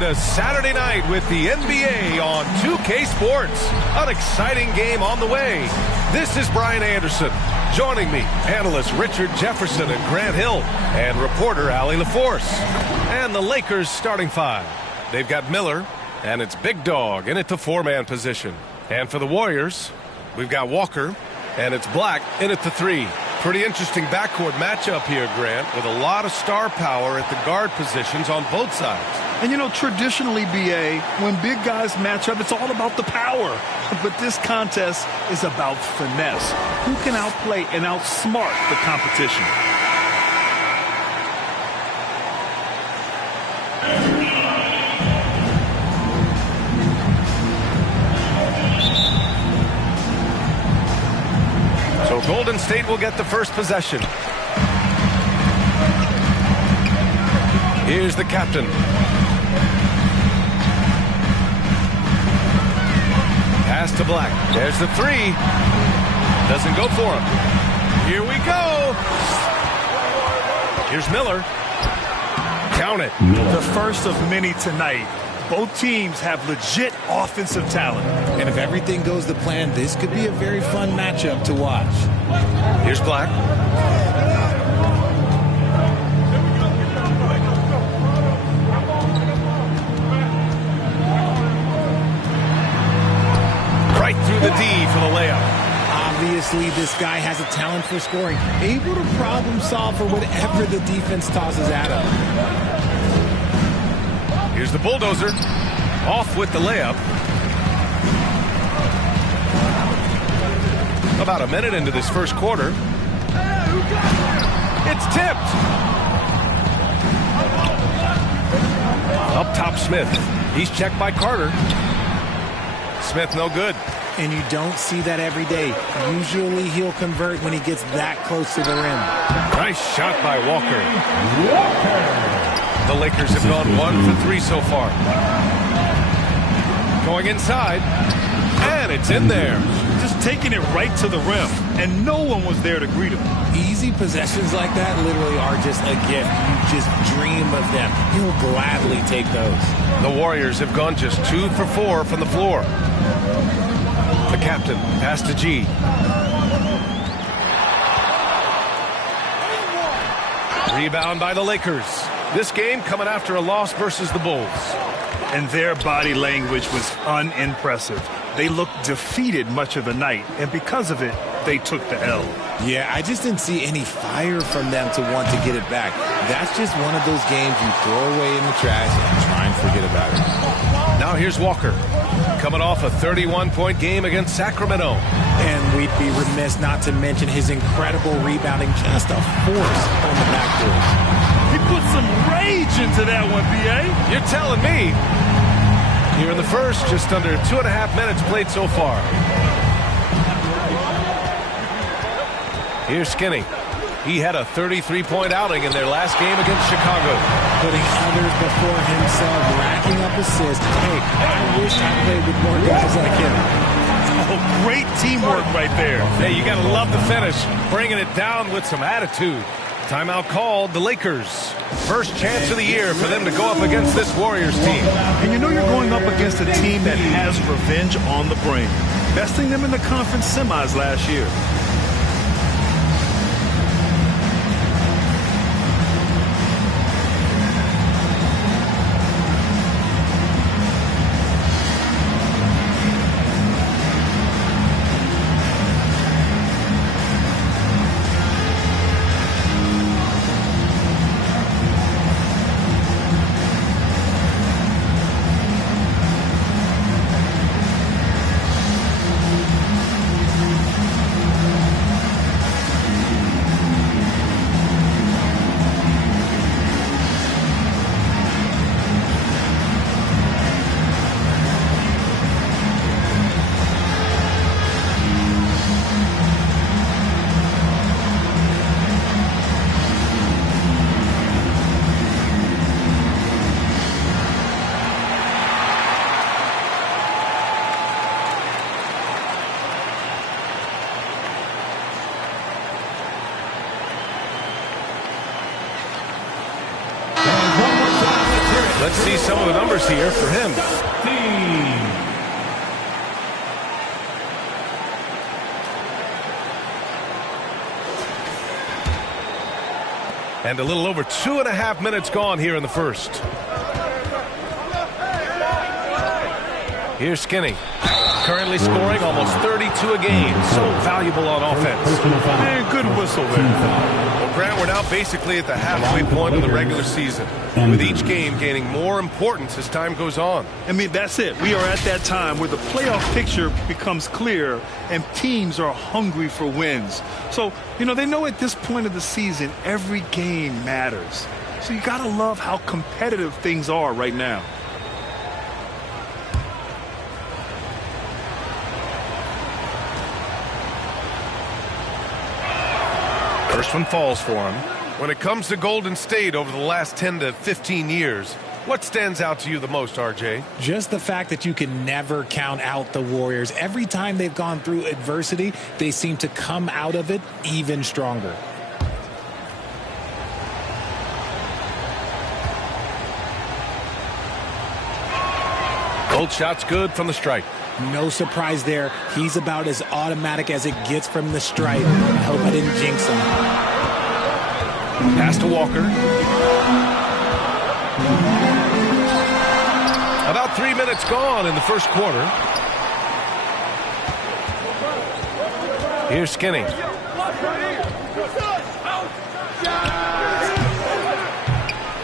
To Saturday night with the NBA on 2K Sports. An exciting game on the way. This is Brian Anderson. Joining me, analysts Richard Jefferson and Grant Hill, and reporter Allie LaForce. And the Lakers starting five. They've got Miller, and it's Big Dog in at the four-man position. And for the Warriors, we've got Walker, and it's Black in at the three. Pretty interesting backcourt matchup here, Grant, with a lot of star power at the guard positions on both sides. And, you know, traditionally, B.A., when big guys match up, it's all about the power. But this contest is about finesse. Who can outplay and outsmart the competition? So Golden State will get the first possession. Here's the captain. Pass to Black. There's the three. Doesn't go for him. Here we go. Here's Miller. Count it. The first of many tonight. Both teams have legit offensive talent. And if everything goes to plan, this could be a very fun matchup to watch. Here's Black. Right through the D for the layup. Obviously, this guy has a talent for scoring. Able to problem solve for whatever the defense tosses at him. Here's the bulldozer. Off with the layup. About a minute into this first quarter. It's tipped. Up top, Smith. He's checked by Carter. Smith no good. And you don't see that every day. Usually he'll convert when he gets that close to the rim. Nice shot by Walker. The Lakers have gone 1 for 3 so far. Going inside. And it's in there. Just taking it right to the rim. And no one was there to greet him. Easy possessions like that literally are just a gift. You just dream of them. He'll gladly take those. The Warriors have gone just 2 for 4 from the floor. The captain, pass to G. Rebound by the Lakers. This game coming after a loss versus the Bulls. And their body language was unimpressive. They looked defeated much of the night, and because of it, they took the L. Yeah, I just didn't see any fire from them to want to get it back. That's just one of those games you throw away in the trash and try and forget about it. Now here's Walker, coming off a 31-point game against Sacramento. And we'd be remiss not to mention his incredible rebounding, just a force on the backboard. He put some rage into that one, B.A. You're telling me. Here in the first, just under 2.5 minutes played so far. Here's Skinny. He had a 33-point outing in their last game against Chicago. Putting others before himself, racking up assists. Hey, I wish I played with more guys like him. Oh, great teamwork right there. Hey, you got to love the finish. Bringing it down with some attitude. Timeout called, the Lakers. First chance of the year for them to go up against this Warriors team. And you know you're going up against a team that has revenge on the brain. Besting them in the conference semis last year. Let's see some of the numbers here for him. And a little over 2.5 minutes gone here in the first. Here's Skinny. Currently scoring almost 32 a game. So valuable on offense. And good whistle there. Well, Grant, we're now basically at the halfway point of the regular season, with each game gaining more importance as time goes on. I mean, that's it. We are at that time where the playoff picture becomes clear and teams are hungry for wins. So, they know at this point of the season, every game matters. So you got to love how competitive things are right now. First one falls for him. When it comes to Golden State over the last 10 to 15 years, what stands out to you the most, RJ? Just the fact that you can never count out the Warriors. Every time they've gone through adversity, they seem to come out of it even stronger. Gold shot's good from the stripe. No surprise there. He's about as automatic as it gets from the stripe. I hope I didn't jinx him. Pass to Walker. About 3 minutes gone in the first quarter. Here's Skinny.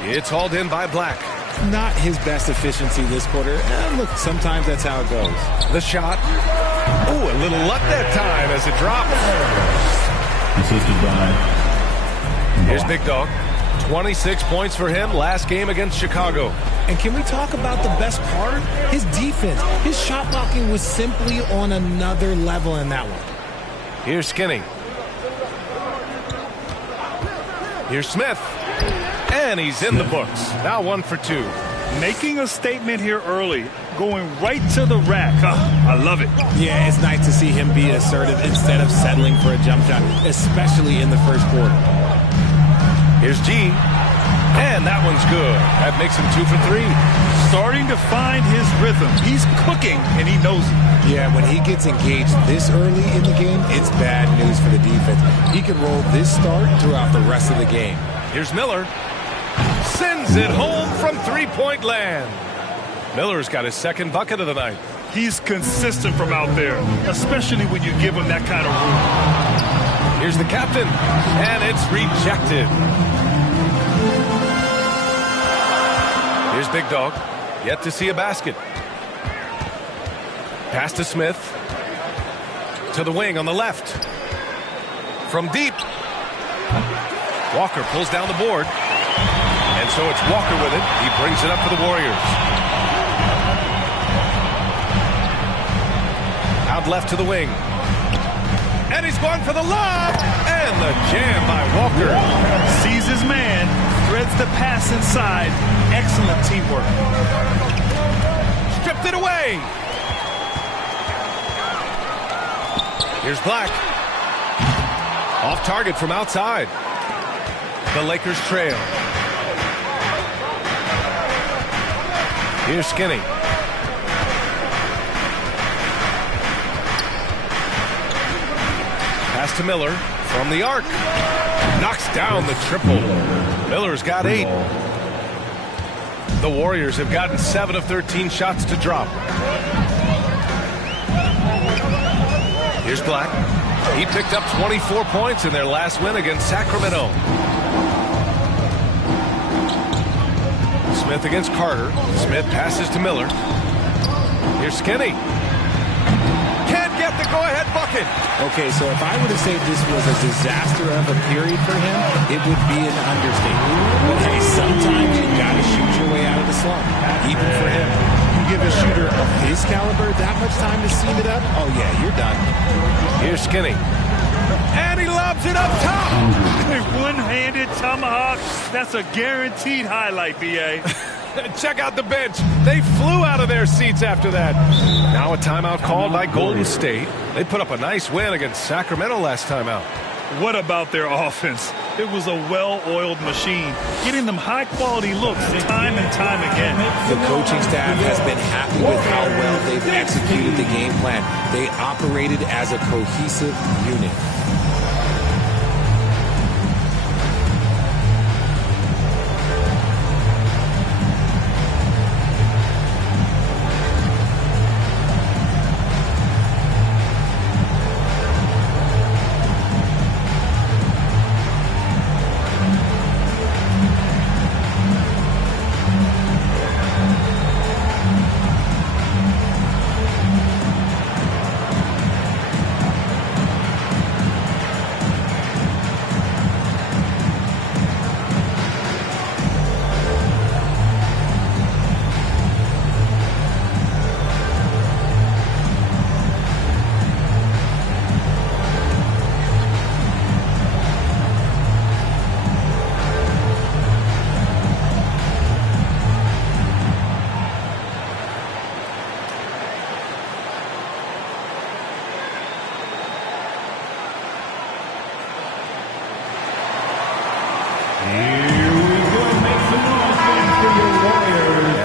It's hauled in by Black. Not his best efficiency this quarter. Look, sometimes that's how it goes. The shot. Ooh, a little luck that time as it drops. Assisted by. Here's Big Dog. 26 points for him last game against Chicago. And can we talk about the best part? His defense. His shot blocking was simply on another level in that one. Here's Skinny. Here's Smith. And he's in the books. Now 1 for 2. Making a statement here early. Going right to the rack. I love it. Yeah, it's nice to see him be assertive instead of settling for a jump shot, especially in the first quarter. Here's G. And that one's good. That makes him 2 for 3. Starting to find his rhythm. He's cooking, and he knows it. Yeah, when he gets engaged this early in the game, it's bad news for the defense. He can roll this start throughout the rest of the game. Here's Miller. Sends it home from three-point land. Miller's got his second bucket of the night. He's consistent from out there, especially when you give him that kind of room. Here's the captain, and it's rejected. Here's Big Dog. Yet to see a basket. Pass to Smith. To the wing on the left. From deep. Walker pulls down the board. And so it's Walker with it. He brings it up for the Warriors. Out left to the wing. And he's going for the lob. And the jam by Walker. Sees his man. Threads the pass inside. Excellent teamwork. Stripped it away. Here's Black. Off target from outside. The Lakers trail. Here's Skinny. Pass to Miller from the arc. Knocks down the triple. Miller's got 8. The Warriors have gotten 7 of 13 shots to drop. Here's Black. He picked up 24 points in their last win against Sacramento. Smith against Carter. Smith passes to Miller. Here's Skinny. Can't get the go-ahead bucket. Okay, so if I were to say this was a disaster of a period for him, it would be an understatement. But hey, sometimes you got to shoot your way out of the slump, even for him. You give a shooter of his caliber that much time to seam it up, oh yeah, you're done. Here's Skinny. And he lobs it up top. A one-handed tomahawk. That's a guaranteed highlight, B.A. Check out the bench. They flew out of their seats after that. Now a timeout called by Golden State. They put up a nice win against Sacramento last time out. What about their offense? It was a well-oiled machine, getting them high-quality looks time and time again. The coaching staff has been happy with how well they've executed the game plan. They operated as a cohesive unit.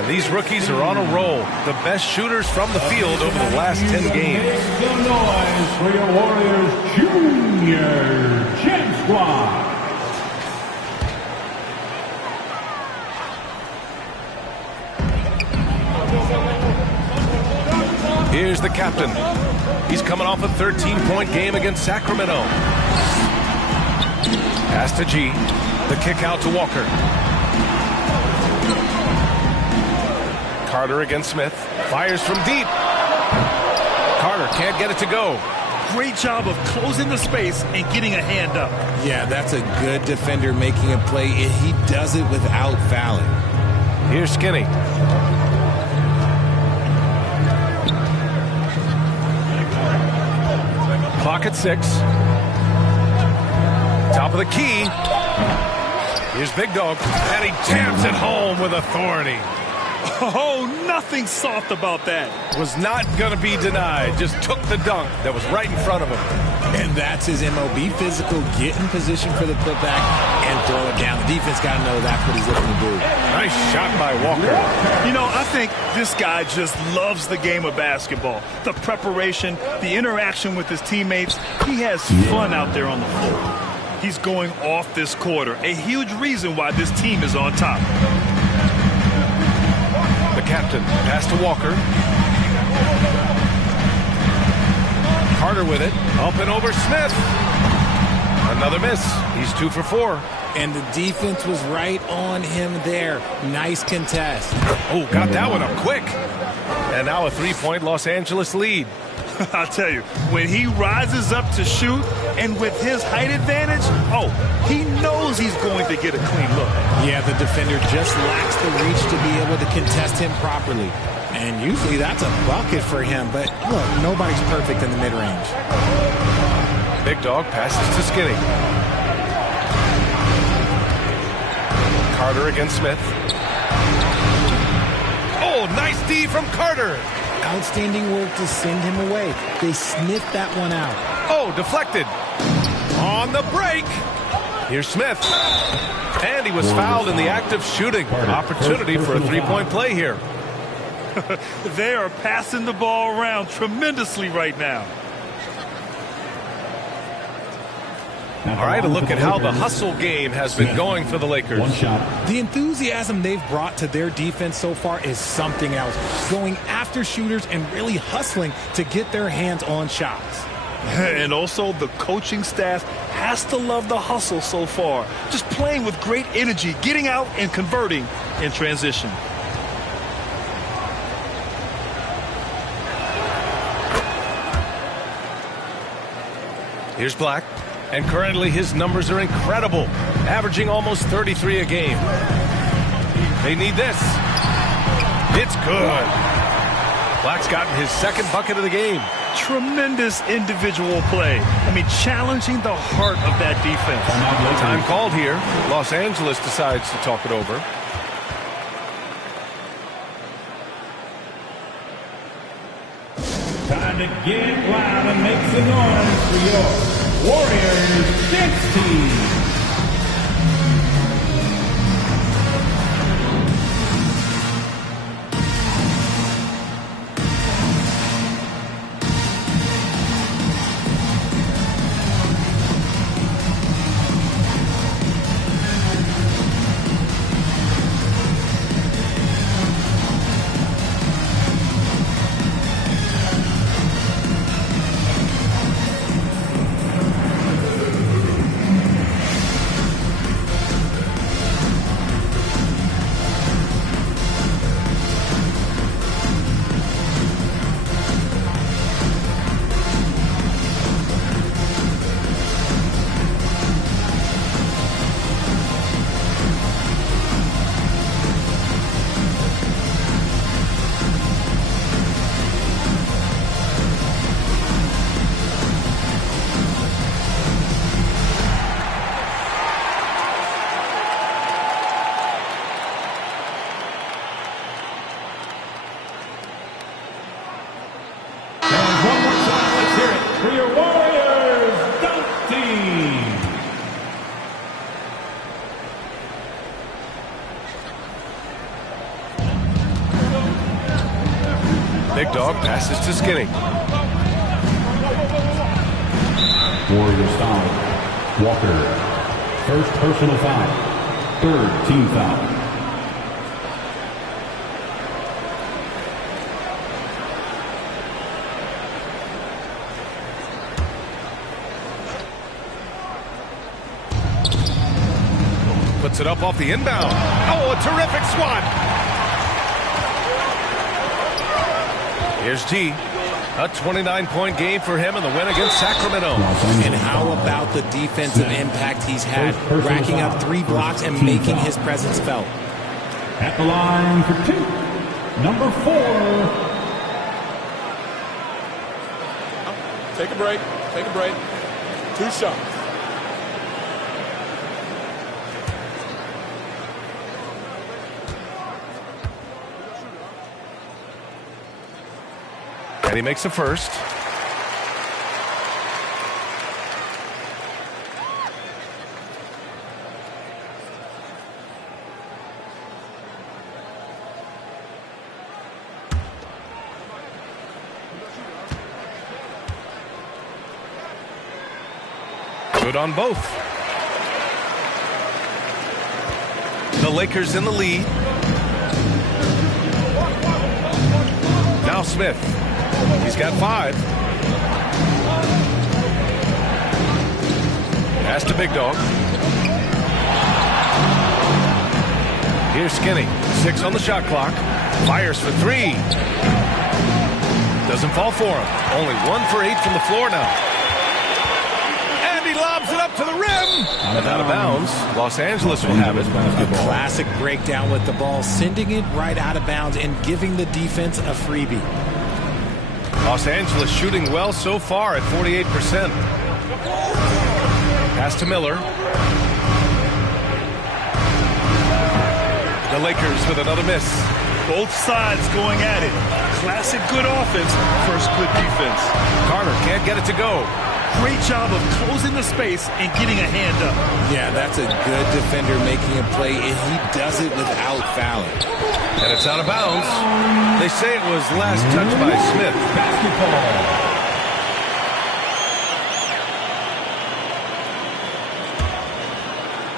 These rookies are on a roll. The best shooters from the field over the last 10 games. Make some noise for your Warriors Junior Champ Squad. Here's the captain. He's coming off a 13-point game against Sacramento. Pass to G. The kick out to Walker. Carter against Smith. Fires from deep. Carter can't get it to go. Great job of closing the space and getting a hand up. Yeah, that's a good defender making a play. He does it without fouling. Here's Skinny. Clock at 6. Top of the key. Here's Big Dog. And he jams it home with authority. Oh, nothing soft about that. Was not going to be denied. Just took the dunk that was right in front of him. And that's his MO. Be physical, get in position for the putback, and throw it down. The defense got to know that's what he's looking to do. Nice shot by Walker. You know, I think this guy just loves the game of basketball. The preparation, the interaction with his teammates. He has fun out there on the floor. He's going off this quarter. A huge reason why this team is on top. The captain. Pass to Walker. Carter with it. Up and over Smith. Another miss. He's 2 for 4. And the defense was right on him there. Nice contest. Oh, got that one up quick. And now a 3-point Los Angeles lead. I'll tell you, when he rises up to shoot and with his height advantage, oh, he knows he's going to get a clean look. Yeah, the defender just lacks the reach to be able to contest him properly. And usually that's a bucket for him. But look, nobody's perfect in the mid-range. Big Dog passes to Skinny. Carter against Smith. Oh, nice D from Carter. Outstanding work to send him away. They sniffed that one out. Oh, deflected. On the break. Here's Smith. And he was fouled in the act of shooting. Opportunity for a 3-point play here. They are passing the ball around tremendously right now. All right, a look at how the hustle game has been going for the Lakers. One shot. The enthusiasm they've brought to their defense so far is something else. Going after shooters and really hustling to get their hands on shots. And also the coaching staff has to love the hustle so far. Just playing with great energy, getting out and converting in transition. Here's Black. And currently his numbers are incredible, averaging almost 33 a game. They need this. It's good. Black's gotten his second bucket of the game. Tremendous individual play. I mean, challenging the heart of that defense. Time called here. Los Angeles decides to talk it over. Time to get loud and make some noise for yours. Warriors Dance Team. For your Warriors Dunk Team. Big Dog passes to Skinny. Warriors foul. Walker. First personal foul. Third team foul. Puts it up off the inbound. Oh, a terrific swat. Here's G. A 29-point game for him in the win against Sacramento. And how about the defensive impact he's had, racking up 3 blocks and making his presence felt. At the line for 2, number 4. Take a break. Take a break. 2 shots. And he makes the first. Good on both. The Lakers in the lead. Now Smith. He's got 5. Pass to Big Dog. Here's Skinny. 6 on the shot clock. Fires for 3. Doesn't fall for him. Only 1 for 8 from the floor now. And he lobs it up to the rim. And out of bounds. Los Angeles will have it. A classic breakdown with the ball, sending it right out of bounds and giving the defense a freebie. Los Angeles shooting well so far at 48%. Pass to Miller. The Lakers with another miss. Both sides going at it. Classic good offense versus good defense. Carter can't get it to go. Great job of closing the space and getting a hand up. Yeah, that's a good defender making a play, and he does it without fouling. And it's out of bounds. They say it was last touched by Smith. Basketball.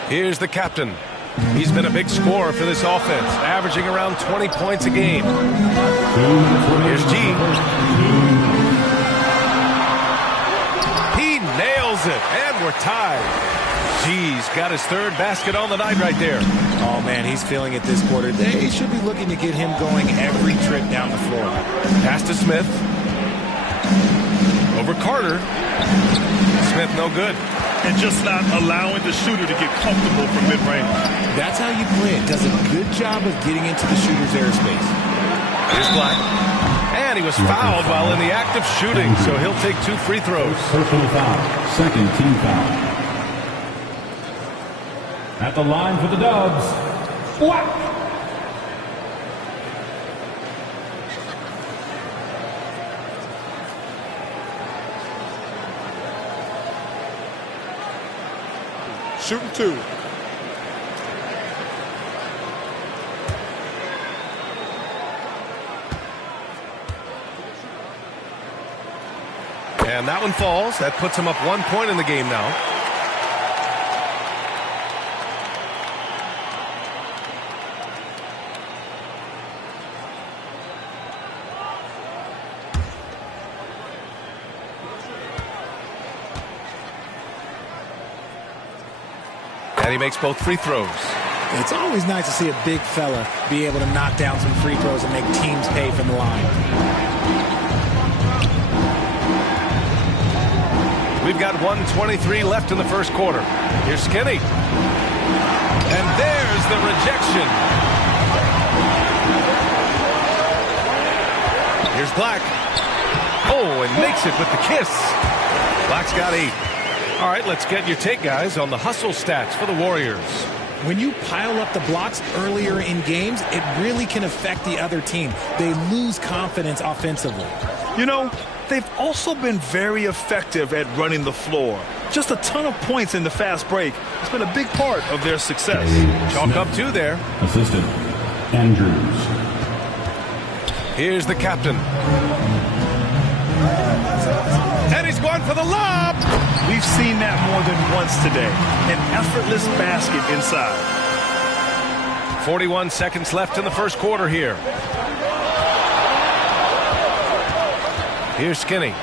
Here's the captain. He's been a big scorer for this offense, averaging around 20 points a game. Here's G. He nails it, and we're tied. G's got his 3rd basket on the night right there. Oh, man, he's feeling it this quarter. They should be looking to get him going every trip down the floor. Pass to Smith. Over Carter. Smith no good. And just not allowing the shooter to get comfortable from mid-range. That's how you play it. Does a good job of getting into the shooter's airspace. Here's Black. And he was fouled while in the act of shooting, so he'll take 2 free throws. Personal foul. Second team foul. At the line for the Dubs, Black. shooting 2. And that one falls. That puts him up 1 point in the game now. And he makes both free throws. It's always nice to see a big fella be able to knock down some free throws and make teams pay from the line. We've got 1:23 left in the first quarter. Here's Skinny. And there's the rejection. Here's Black. Oh, and makes it with the kiss. Black's got 8. All right, let's get your take, guys, on the hustle stats for the Warriors. When you pile up the blocks earlier in games, it really can affect the other team. They lose confidence offensively. You know, they've also been very effective at running the floor. Just a ton of points in the fast break. It's been a big part of their success. Chalk up 2 there. Assistant Andrews. Here's the captain. And he's going for the lob. We've seen that more than once today. An effortless basket inside. 41 seconds left in the first quarter here. Here's Skinny.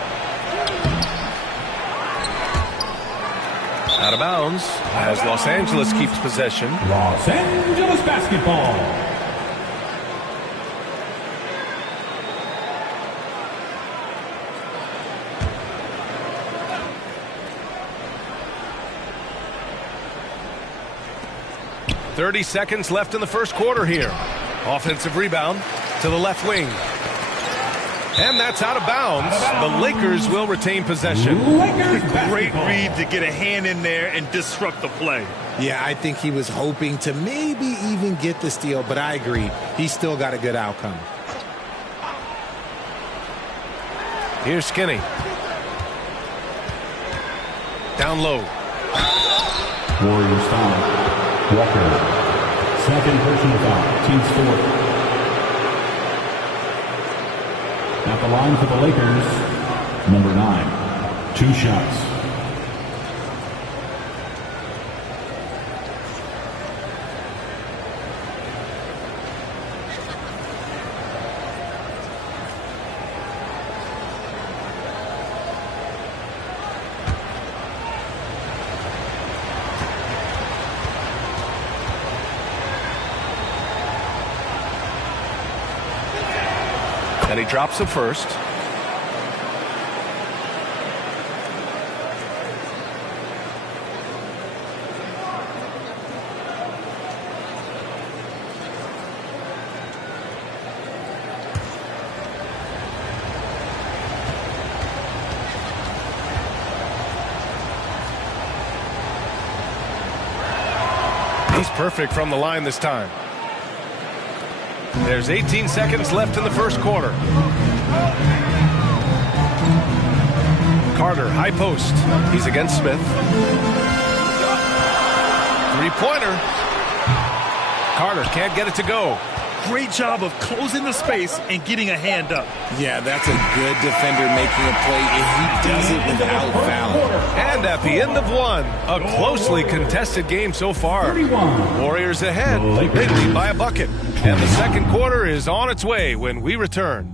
Out of bounds as Los Angeles keeps possession. Los Angeles basketball. .30 seconds left in the first quarter here. Offensive rebound to the left wing. And that's out of bounds. The Lakers will retain possession. Great read to get a hand in there and disrupt the play. Yeah, I think he was hoping to maybe even get the steal, but I agree. He still got a good outcome. Here's Skinny. Down low. Warriors foul. Walker. Second personal foul. Team's 4th. At the line for the Lakers, number 9. 2 shots. And he drops it first. He's perfect from the line this time. There's 18 seconds left in the first quarter. Carter, high post. He's against Smith. Three-pointer. Carter can't get it to go. Great job of closing the space and getting a hand up. Yeah, that's a good defender making a play, and he does it without fouling. And at the end of one, a closely contested game so far. Warriors ahead. They lead by a bucket. And the second quarter is on its way when we return.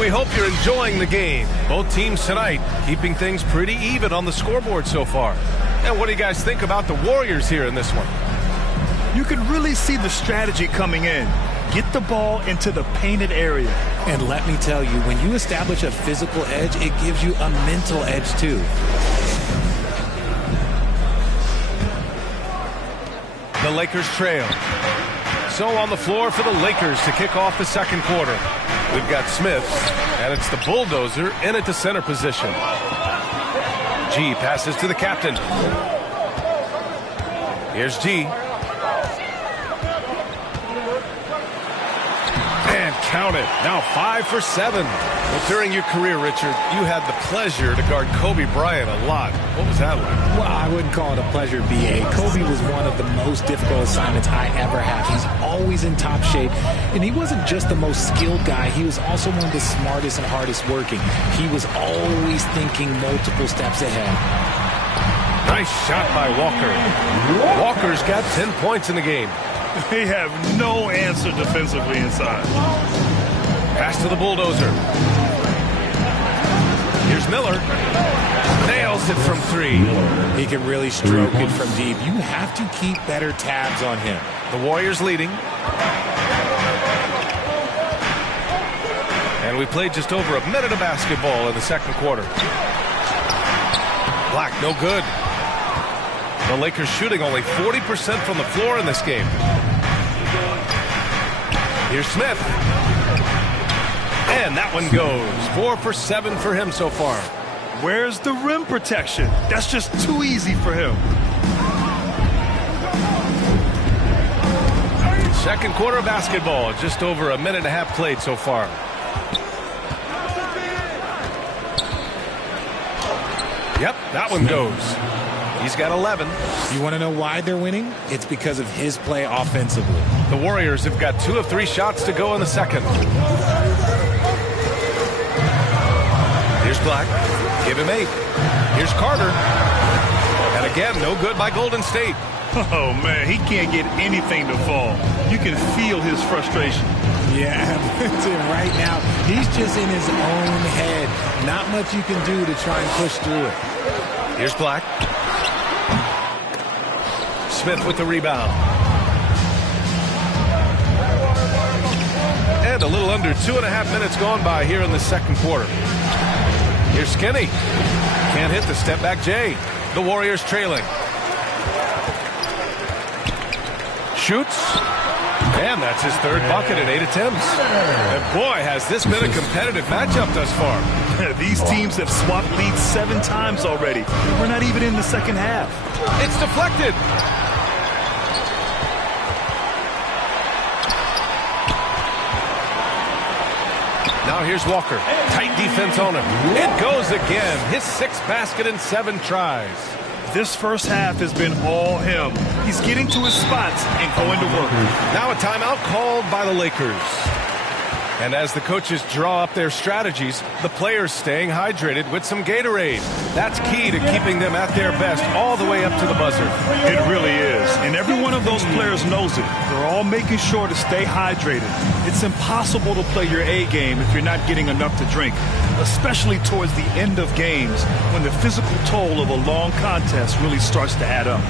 We hope you're enjoying the game. Both teams tonight keeping things pretty even on the scoreboard so far. And what do you guys think about the Warriors here in this one? You can really see the strategy coming in. Get the ball into the painted area. And let me tell you, when you establish a physical edge, it gives you a mental edge too. The Lakers trail. So on the floor for the Lakers to kick off the second quarter. We've got Smith, and it's the bulldozer in at the center position. G passes to the captain. Here's G. And count it. Now 5 for 7. Well, during your career, Richard, you had the pleasure to guard Kobe Bryant a lot. What was that like? Well, I wouldn't call it a pleasure, B.A. Kobe was one of the most difficult assignments I ever had. He's always in top shape, and he wasn't just the most skilled guy. He was also one of the smartest and hardest working. He was always thinking multiple steps ahead. Nice shot by Walker. Walker's got 10 points in the game. They have no answer defensively inside. Pass to the bulldozer. Here's Miller. Nails it from 3. He can really stroke it from deep. You have to keep better tabs on him. The Warriors leading. And we played just over a minute of basketball in the second quarter. Black, no good. The Lakers shooting only 40% from the floor in this game. Here's Smith. And that one goes. 4 for 7 for him so far. Where's the rim protection? That's just too easy for him. Second quarter of basketball. Just over a minute and a half played so far. Yep, that one goes. He's got 11. You want to know why they're winning? It's because of his play offensively. The Warriors have got 2 of 3 shots to go in the second. Here's Black. Give him 8. Here's Carter. And again, no good by Golden State. Oh, man, he can't get anything to fall. You can feel his frustration. Yeah, right now, he's just in his own head. Not much you can do to try and push through it. Here's Black. Smith with the rebound. And a little under 2.5 minutes gone by here in the second quarter. Here's Skinny. Can't hit the step back J. The Warriors trailing. Shoots. And that's his third bucket in 8 attempts. And boy, has this been a competitive matchup thus far. These teams have swapped leads 7 times already. We're not even in the second half. It's deflected. Now here's Walker. Tight defense on him. It goes again. His 6th basket in 7 tries. This first half has been all him. He's getting to his spots and going to work. Now a timeout called by the Lakers. And as the coaches draw up their strategies, the players staying hydrated with some Gatorade. That's key to keeping them at their best all the way up to the buzzer. It really is. And every one of those players knows it. They're all making sure to stay hydrated. It's impossible to play your A game if you're not getting enough to drink, especially towards the end of games when the physical toll of a long contest really starts to add up.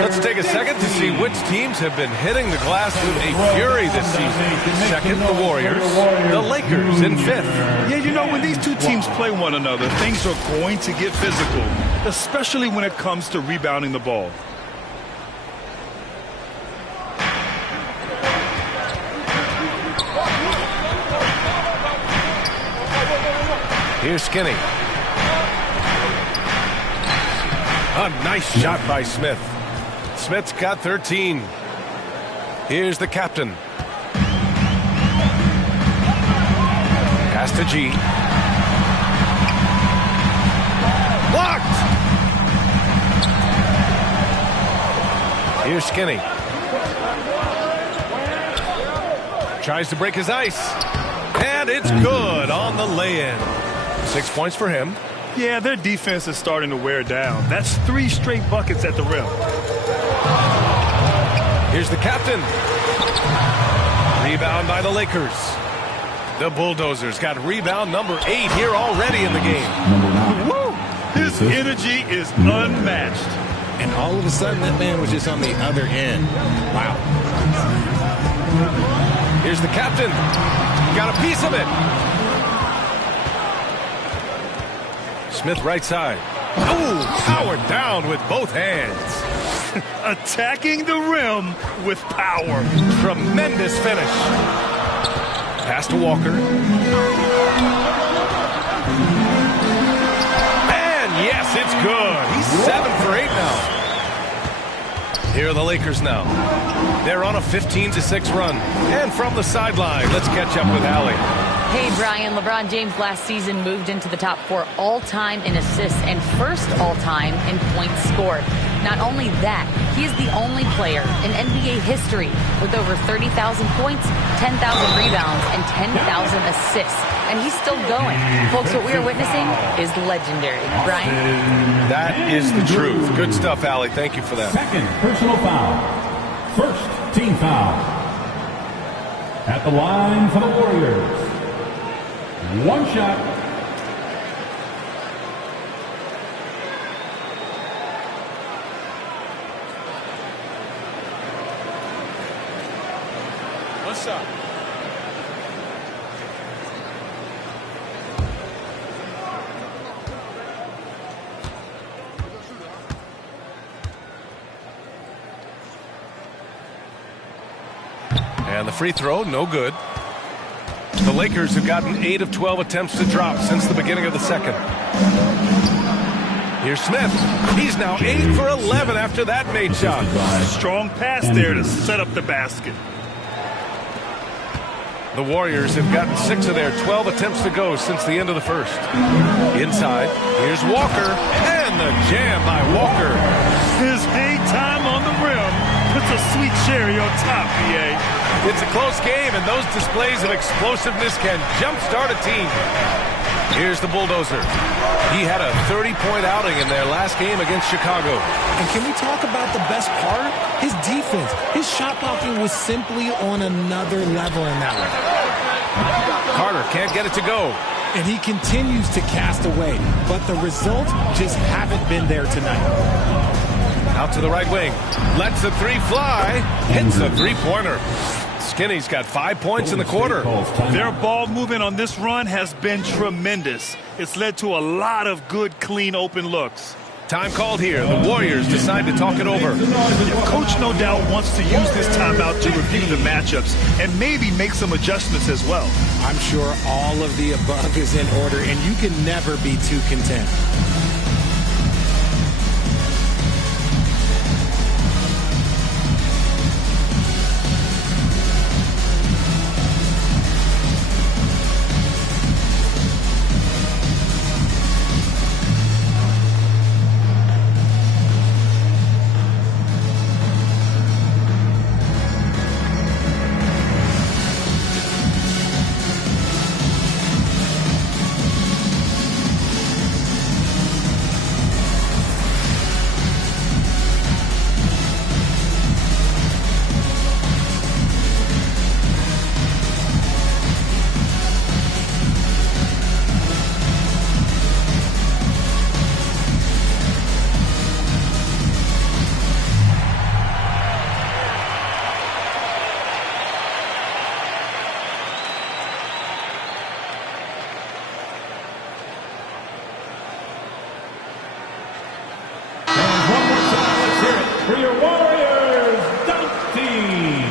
Let's take a second to see which teams have been hitting the glass with a fury this season. Second, the Warriors. The Lakers in 5th. Yeah, you know, when these two teams play one another, things are going to get physical, especially when it comes to rebounding the ball. Here's Skinny. A nice shot by Smith. Smith's got 13. Here's the captain. Pass to G. Blocked! Here's Skinny. Tries to break his ice. And it's good on the lay-in. 6 points for him. Yeah, their defense is starting to wear down. That's 3 straight buckets at the rim. Here's the captain. Rebound by the Lakers. The Bulldozers got rebound number 8 here already in the game. Woo! His energy is unmatched. And all of a sudden, that man was just on the other end. Wow. Here's the captain. Got a piece of it. Smith right side. Oh, powered down with both hands. Attacking the rim with power. Tremendous finish. Pass to Walker. And yes, it's good. He's 7 for 8 now. Here are the Lakers now. They're on a 15-6 run. And from the sideline, let's catch up with Allie. Hey, Brian, LeBron James last season moved into the top 4 all-time in assists and first all-time in points scored. Not only that, he is the only player in NBA history with over 30,000 points, 10,000 rebounds, and 10,000 assists. And he's still going. Folks, what we are witnessing is legendary. Brian? That is the truth. Good stuff, Allie. Thank you for that. Second personal foul. First team foul. At the line for the Warriors. One shot. One shot. And the free throw, no good. The Lakers have gotten 8 of 12 attempts to drop since the beginning of the second. Here's Smith. He's now 8 for 11 after that made shot. Strong pass there to set up the basket. The Warriors have gotten 6 of their 12 attempts to go since the end of the first. Inside, here's Walker, and the jam by Walker. His hang time on the rim puts a sweet cherry on top, BA. It's a close game, and those displays of explosiveness can jumpstart a team. Here's the Bulldozer. He had a 30-point outing in their last game against Chicago. And can we talk about the best part? His defense. His shot blocking was simply on another level in that one. Carter can't get it to go. And he continues to cast away, but the results just haven't been there tonight. Out to the right wing. Lets the 3 fly. Hits a 3-pointer. Skinny's got 5 points in the quarter. Their ball movement on this run has been tremendous. It's led to a lot of good, clean, open looks. Time called here. The Warriors decide to talk it over. Coach no doubt wants to use this timeout to review the matchups and maybe make some adjustments as well. I'm sure all of the above is in order, and you can never be too content. For your Warriors dunk team.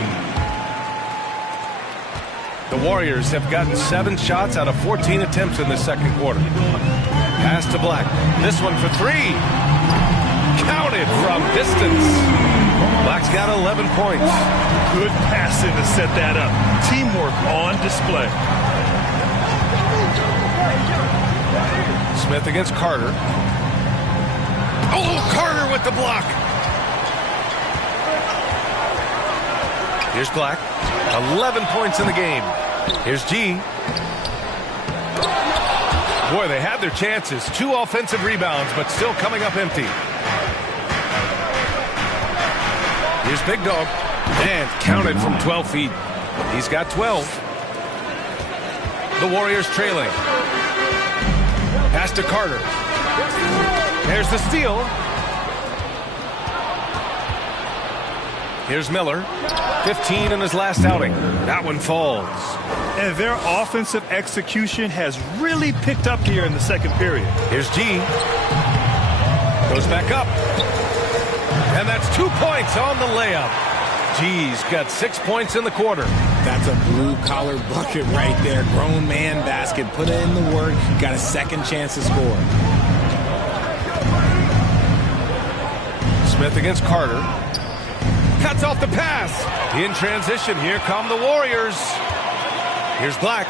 The Warriors have gotten 7 shots out of 14 attempts in the second quarter. Pass to Black. This one for 3. Counted from distance. Black's got 11 points. Good passing to set that up. Teamwork on display. Smith against Carter. Oh, Carter with the block. Here's Black. 11 points in the game. Here's G. Boy, they had their chances. 2 offensive rebounds, but still coming up empty. Here's Big Dog. And counted from 12 feet. He's got 12. The Warriors trailing. Pass to Carter. There's the steal. Here's Miller. 15 in his last outing. That one falls. And their offensive execution has really picked up here in the second period. Here's G. Goes back up. And that's 2 points on the layup. G's got 6 points in the quarter. That's a blue-collar bucket right there. Grown man basket. Put in the work. Got a second chance to score. Smith against Carter. Cuts off the pass. In transition, here come the Warriors. Here's Black.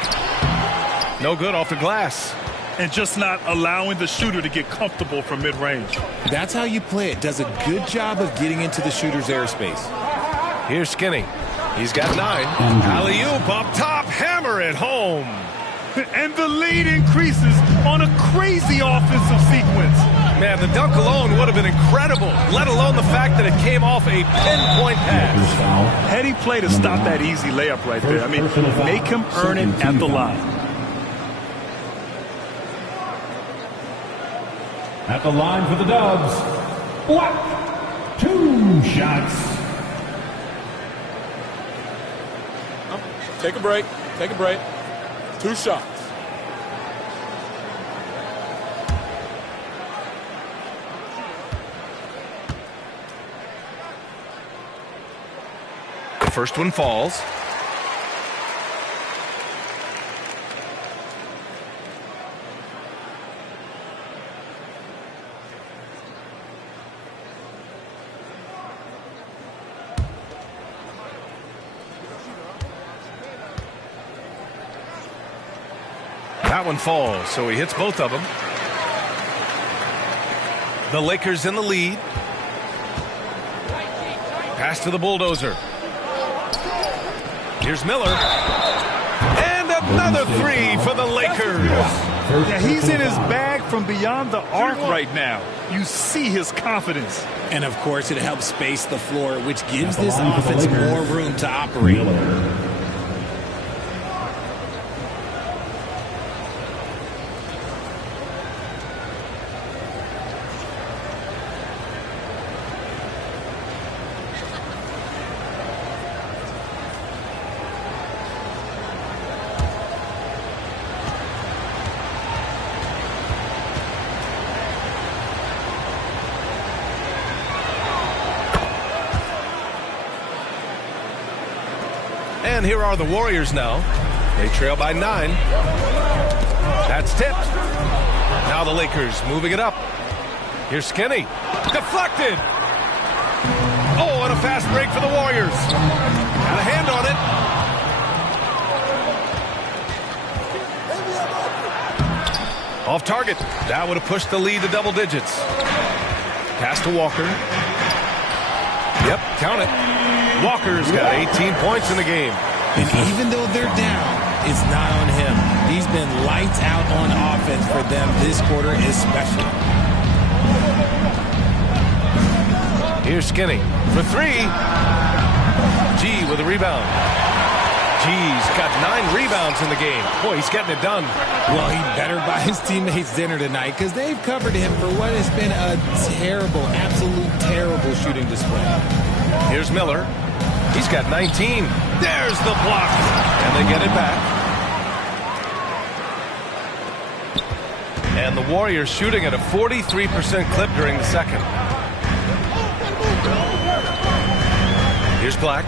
No good off the glass. And just not allowing the shooter to get comfortable from mid-range. That's how you play it. Does a good job of getting into the shooter's airspace. Here's Skinny. He's got 9. Alley-oop up top. Hammer it home. And the lead increases on a crazy offensive sequence. Man, the dunk alone would have been incredible, let alone the fact that it came off a pinpoint pass. Heady play to stop that easy layup right there. I mean, make him earn it at the line. At the line for the Dubs, Black. 2 shots. Take a break. Take a break. 2 shots. The first one falls. That one falls, so he hits both of them. The Lakers in the lead. Pass to the Bulldozer. Here's Miller. And another 3 for the Lakers. Yeah, he's in his bag from beyond the arc right now. You see his confidence. And, of course, it helps space the floor, which gives this offense more room to operate. And here are the Warriors now. They trail by 9. That's tipped. Now the Lakers moving it up. Here's Skinny. Deflected. Oh, and a fast break for the Warriors. Got a hand on it. Off target. That would have pushed the lead to double digits. Pass to Walker. Yep, count it. Walker's got 18 points in the game. And even though they're down, it's not on him. He's been lights out on offense for them this quarter especially. Here's Skinny for 3. G with a rebound. G's got 9 rebounds in the game. Boy, he's getting it done. Well, he better buy his teammates dinner tonight because they've covered him for what has been a terrible, absolute terrible shooting display. Here's Miller. He's got 19. There's the block. And they get it back. And the Warriors shooting at a 43% clip during the second. Here's Black.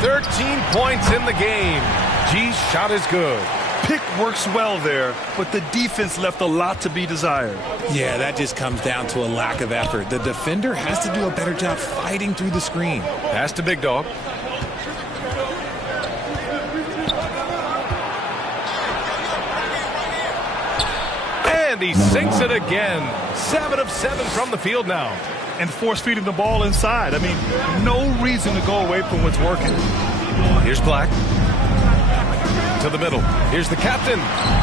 13 points in the game. G's shot is good. Pick works well there, but the defense left a lot to be desired. Yeah, that just comes down to a lack of effort. The defender has to do a better job fighting through the screen. Pass to Big Dog. And he sinks it again. 7 of 7 from the field now. And force feeding the ball inside. I mean, no reason to go away from what's working. Here's Black. To the middle. Here's the captain.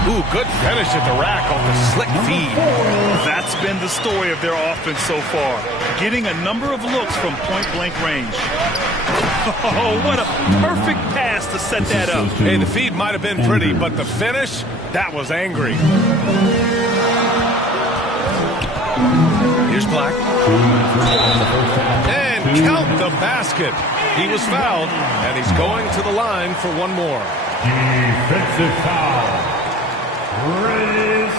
Ooh, good finish at the rack off the slick feed. That's been the story of their offense so far. Getting a number of looks from point-blank range. Oh, what a perfect pass to set that up. Hey, the feed might have been pretty, but the finish, that was angry. Here's Black. And count the basket. He was fouled, and he's going to the line for one more. Defensive foul. Chris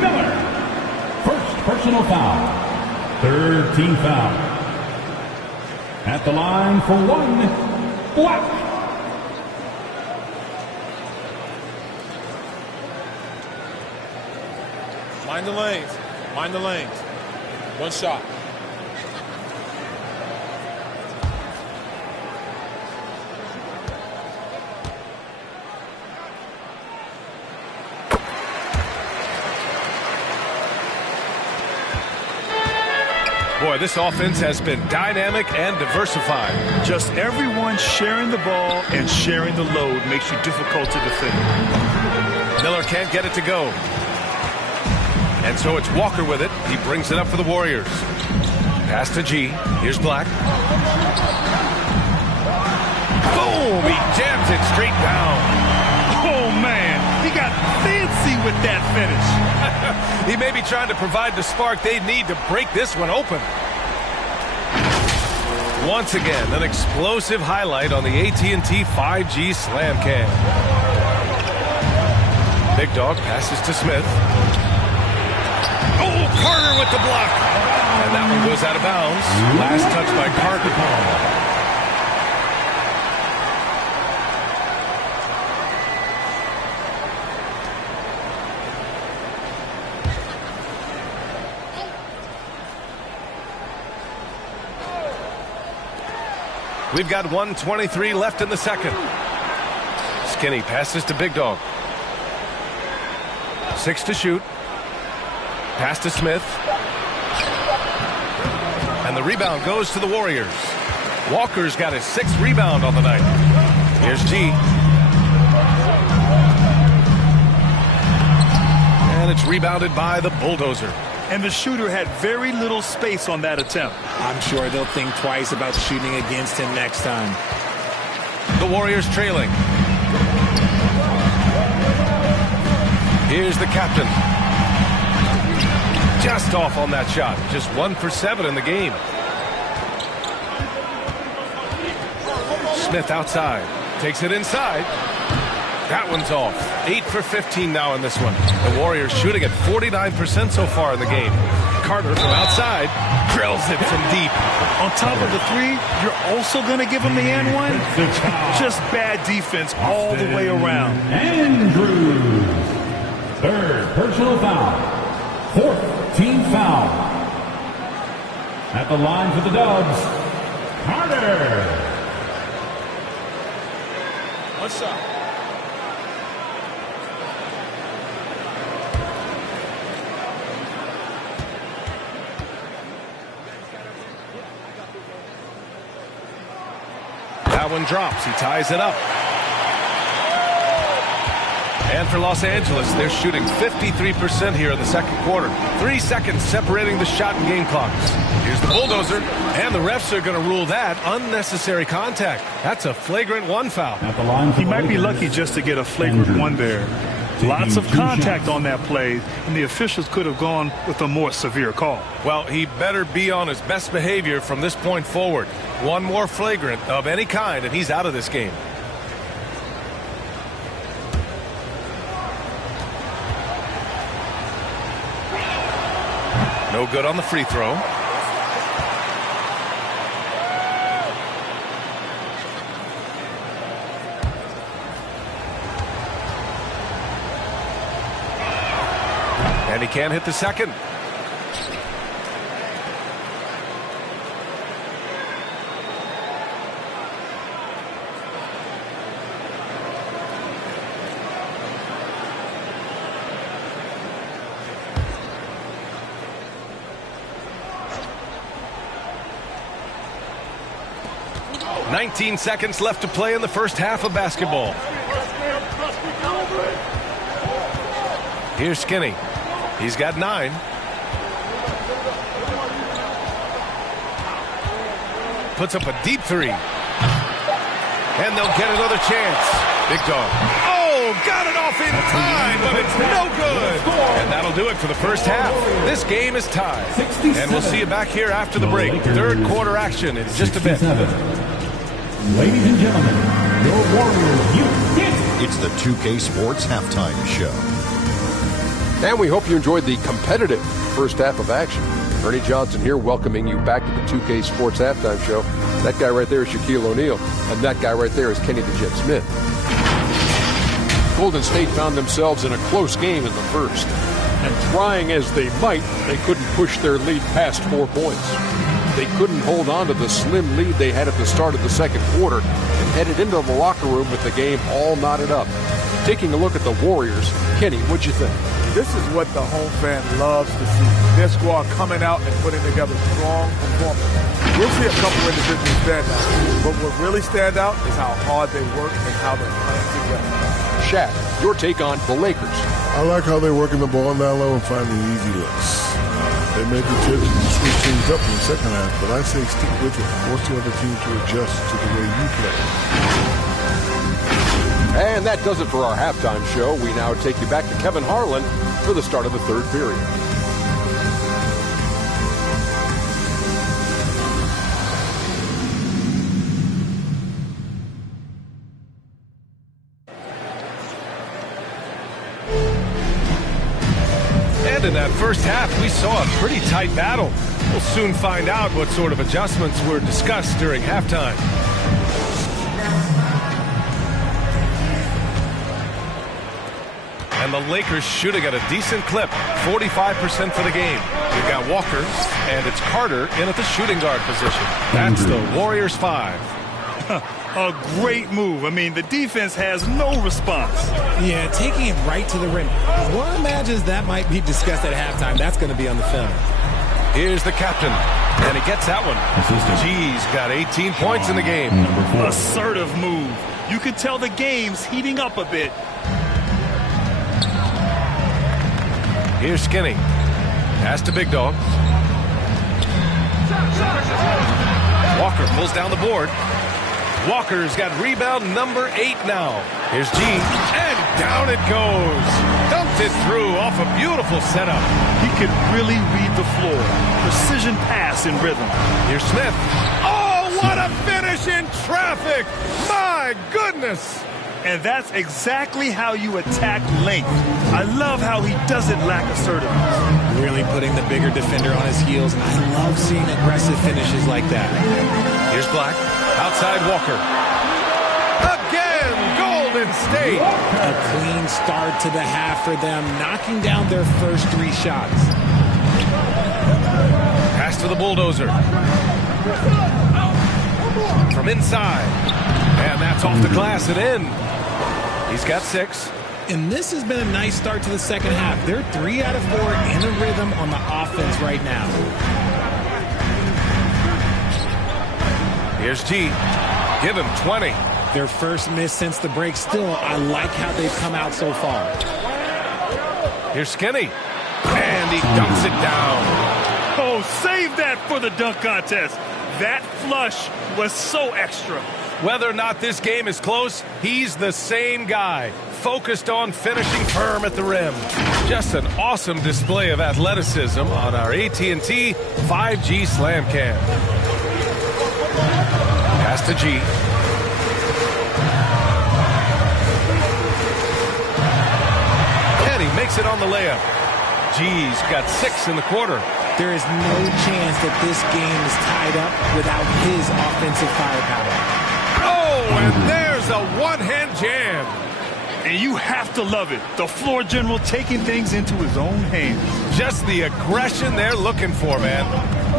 Miller. First personal foul. Third team foul. At the line for one, Black. Mind the lanes. Mind the lanes. One shot. Boy, this offense has been dynamic and diversified. Just everyone sharing the ball and sharing the load makes you difficult to defend. Miller can't get it to go. And so it's Walker with it. He brings it up for the Warriors. Pass to G. Here's Black. Boom! He jams it straight down. Oh, man. He got fancy with that finish. He may be trying to provide the spark they need to break this one open. Once again, an explosive highlight on the AT&T 5G Slam Cam. Big Dog passes to Smith. Oh, Carter with the block. And that one goes out of bounds. Last touch by Carter. We've got 1:23 left in the second. Skinny passes to Big Dog. 6 to shoot. Pass to Smith. And the rebound goes to the Warriors. Walker's got his 6th rebound on the night. Here's G. And it's rebounded by the Bulldozer. And the shooter had very little space on that attempt. I'm sure they'll think twice about shooting against him next time. The Warriors trailing. Here's the captain. Just off on that shot. Just 1 for 7 in the game. Smith outside. Takes it inside. That one's off. 8 for 15 now in this one. The Warriors shooting at 49% so far in the game. Carter from outside drills it from deep. On top of the 3, you're also going to give him the and one? Just bad defense all the way around. Andrews. Third personal foul. Fourth team foul. At the line for the Dubs, Carter. One shot. That one drops. He ties it up. And for Los Angeles, they're shooting 53% here in the second quarter. 3 seconds separating the shot and game clocks. Here's the Bulldozer, and the refs are going to rule that unnecessary contact. That's a flagrant 1 foul. At the line He might be lucky just to get a flagrant 1 there. Lots of contact on that play, and the officials could have gone with a more severe call. Well, he better be on his best behavior from this point forward. 1 more flagrant of any kind, and he's out of this game. No good on the free throw. And he can't hit the second. 19 seconds left to play in the first half of basketball. Here's Skinny. He's got 9. Puts up a deep 3. And they'll get another chance. Big Dog. Oh, got it off in time, but it's no good. And that'll do it for the first half. This game is tied. And we'll see you back here after the break. Third quarter action in just a bit. Ladies and gentlemen, your Warriors, you get it. It's the 2K Sports Halftime Show. And we hope you enjoyed the competitive first half of action. Ernie Johnson here welcoming you back to the 2K Sports Halftime Show. That guy right there is Shaquille O'Neal, and that guy right there is Kenny the Jet Smith. Golden State found themselves in a close game in the first. And trying as they might, they couldn't push their lead past 4 points. They couldn't hold on to the slim lead they had at the start of the second quarter and headed into the locker room with the game all knotted up. Taking a look at the Warriors, Kenny, what'd you think? This is what the home fan loves to see. Their squad coming out and putting together strong performance. We'll see a couple individuals stand out, but what really stand out is how hard they work and how they're playing together. Shaq, your take on the Lakers. I like how they're working the ball down low and finding easy looks. They made the decision to switch things up in the second half, but I say stick with it. Force the other team to adjust to the way you play. And that does it for our halftime show. We now take you back to Kevin Harlan for the start of the third period. And in that first half, we saw a pretty tight battle. We'll soon find out what sort of adjustments were discussed during halftime. And the Lakers shooting at a decent clip, 45% for the game. We've got Walker, and it's Carter in at the shooting guard position. That's the Warriors 5. A great move. I mean, the defense has no response. Yeah, taking it right to the rim. One imagines that might be discussed at halftime. That's going to be on the film. Here's the captain, and he gets that one. G's got 18 points in the game. Assertive move. You could tell the game's heating up a bit. Here's Skinny. Pass to Big Dog. Walker pulls down the board. Walker's got rebound number 8 now. Here's G, and down it goes. Dumped it through off a beautiful setup. He could really read the floor. Precision pass in rhythm. Here's Smith. Oh, what a finish in traffic. My goodness. And that's exactly how you attack length. I love how he doesn't lack assertiveness. Really putting the bigger defender on his heels, and I love seeing aggressive finishes like that. Here's Black. Outside Walker. Again, Golden State. A clean start to the half for them, knocking down their first 3 shots. Pass to the bulldozer. From inside. And that's off the glass and in. He's got 6. And this has been a nice start to the second half. They're 3 out of 4 in a rhythm on the offense right now. Here's G. Give him 20. Their first miss since the break. Still, I like how they've come out so far. Here's Skinny. And he dunks it down. Oh, save that for the dunk contest. That flush was so extra. Whether or not this game is close, he's the same guy. Focused on finishing firm at the rim. Just an awesome display of athleticism on our AT&T 5G Slam Cam. Pass to G. And he makes it on the layup. G's got 6 in the quarter. There is no chance that this game is tied up without his offensive firepower. Oh, and there's a one-hand jam. And you have to love it. The floor general taking things into his own hands. Just the aggression they're looking for, man.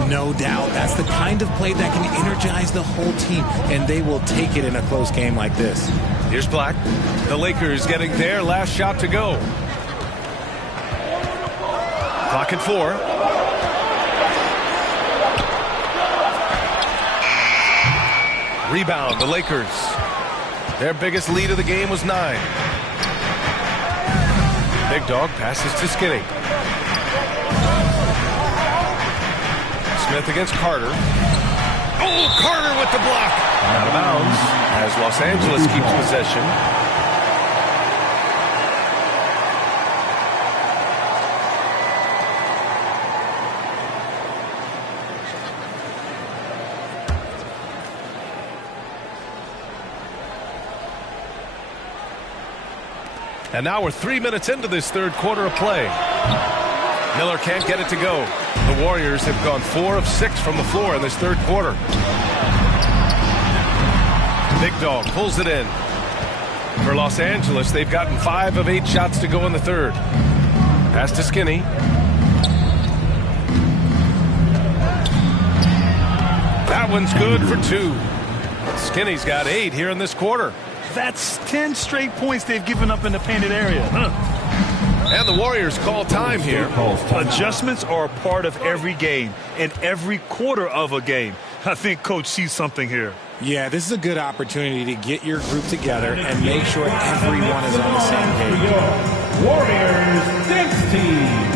No doubt. That's the kind of play that can energize the whole team, and they will take it in a close game like this. Here's Black. The Lakers getting their last shot to go. Clock at 4. Rebound, the Lakers. Their biggest lead of the game was 9. Big Dog passes to Skinny. Smith against Carter. Oh, Carter with the block. Out of bounds as Los Angeles keeps possession. And now we're 3 minutes into this third quarter of play. Miller can't get it to go. The Warriors have gone 4 of 6 from the floor in this third quarter. Big Dog pulls it in. For Los Angeles, they've gotten 5 of 8 shots to go in the third. Pass to Skinny. That one's good for 2. Skinny's got 8 here in this quarter. That's 10 straight points they've given up in the painted area. And the Warriors call time here. Adjustments are a part of every game and every quarter of a game. I think Coach sees something here. Yeah, this is a good opportunity to get your group together and make sure everyone is on the same page. Warriors dance team.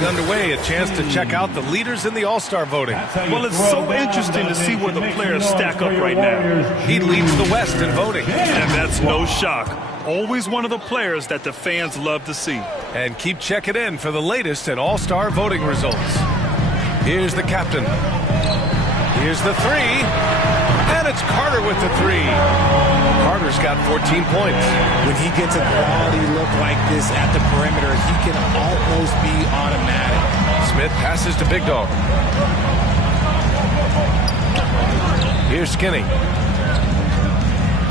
Underway, a chance to check out the leaders in the All-Star voting. Well, it's so interesting to see where the players stack up right now. He leads the West in voting. And that's no shock. Always one of the players that the fans love to see. And keep checking in for the latest in All-Star voting results. Here's the captain. Here's the 3. And it's Carter with the 3. Carter's got 14 points. When he gets a quality look like this at the perimeter, he can almost be automatic. Smith passes to Big Dog. Here's Skinny.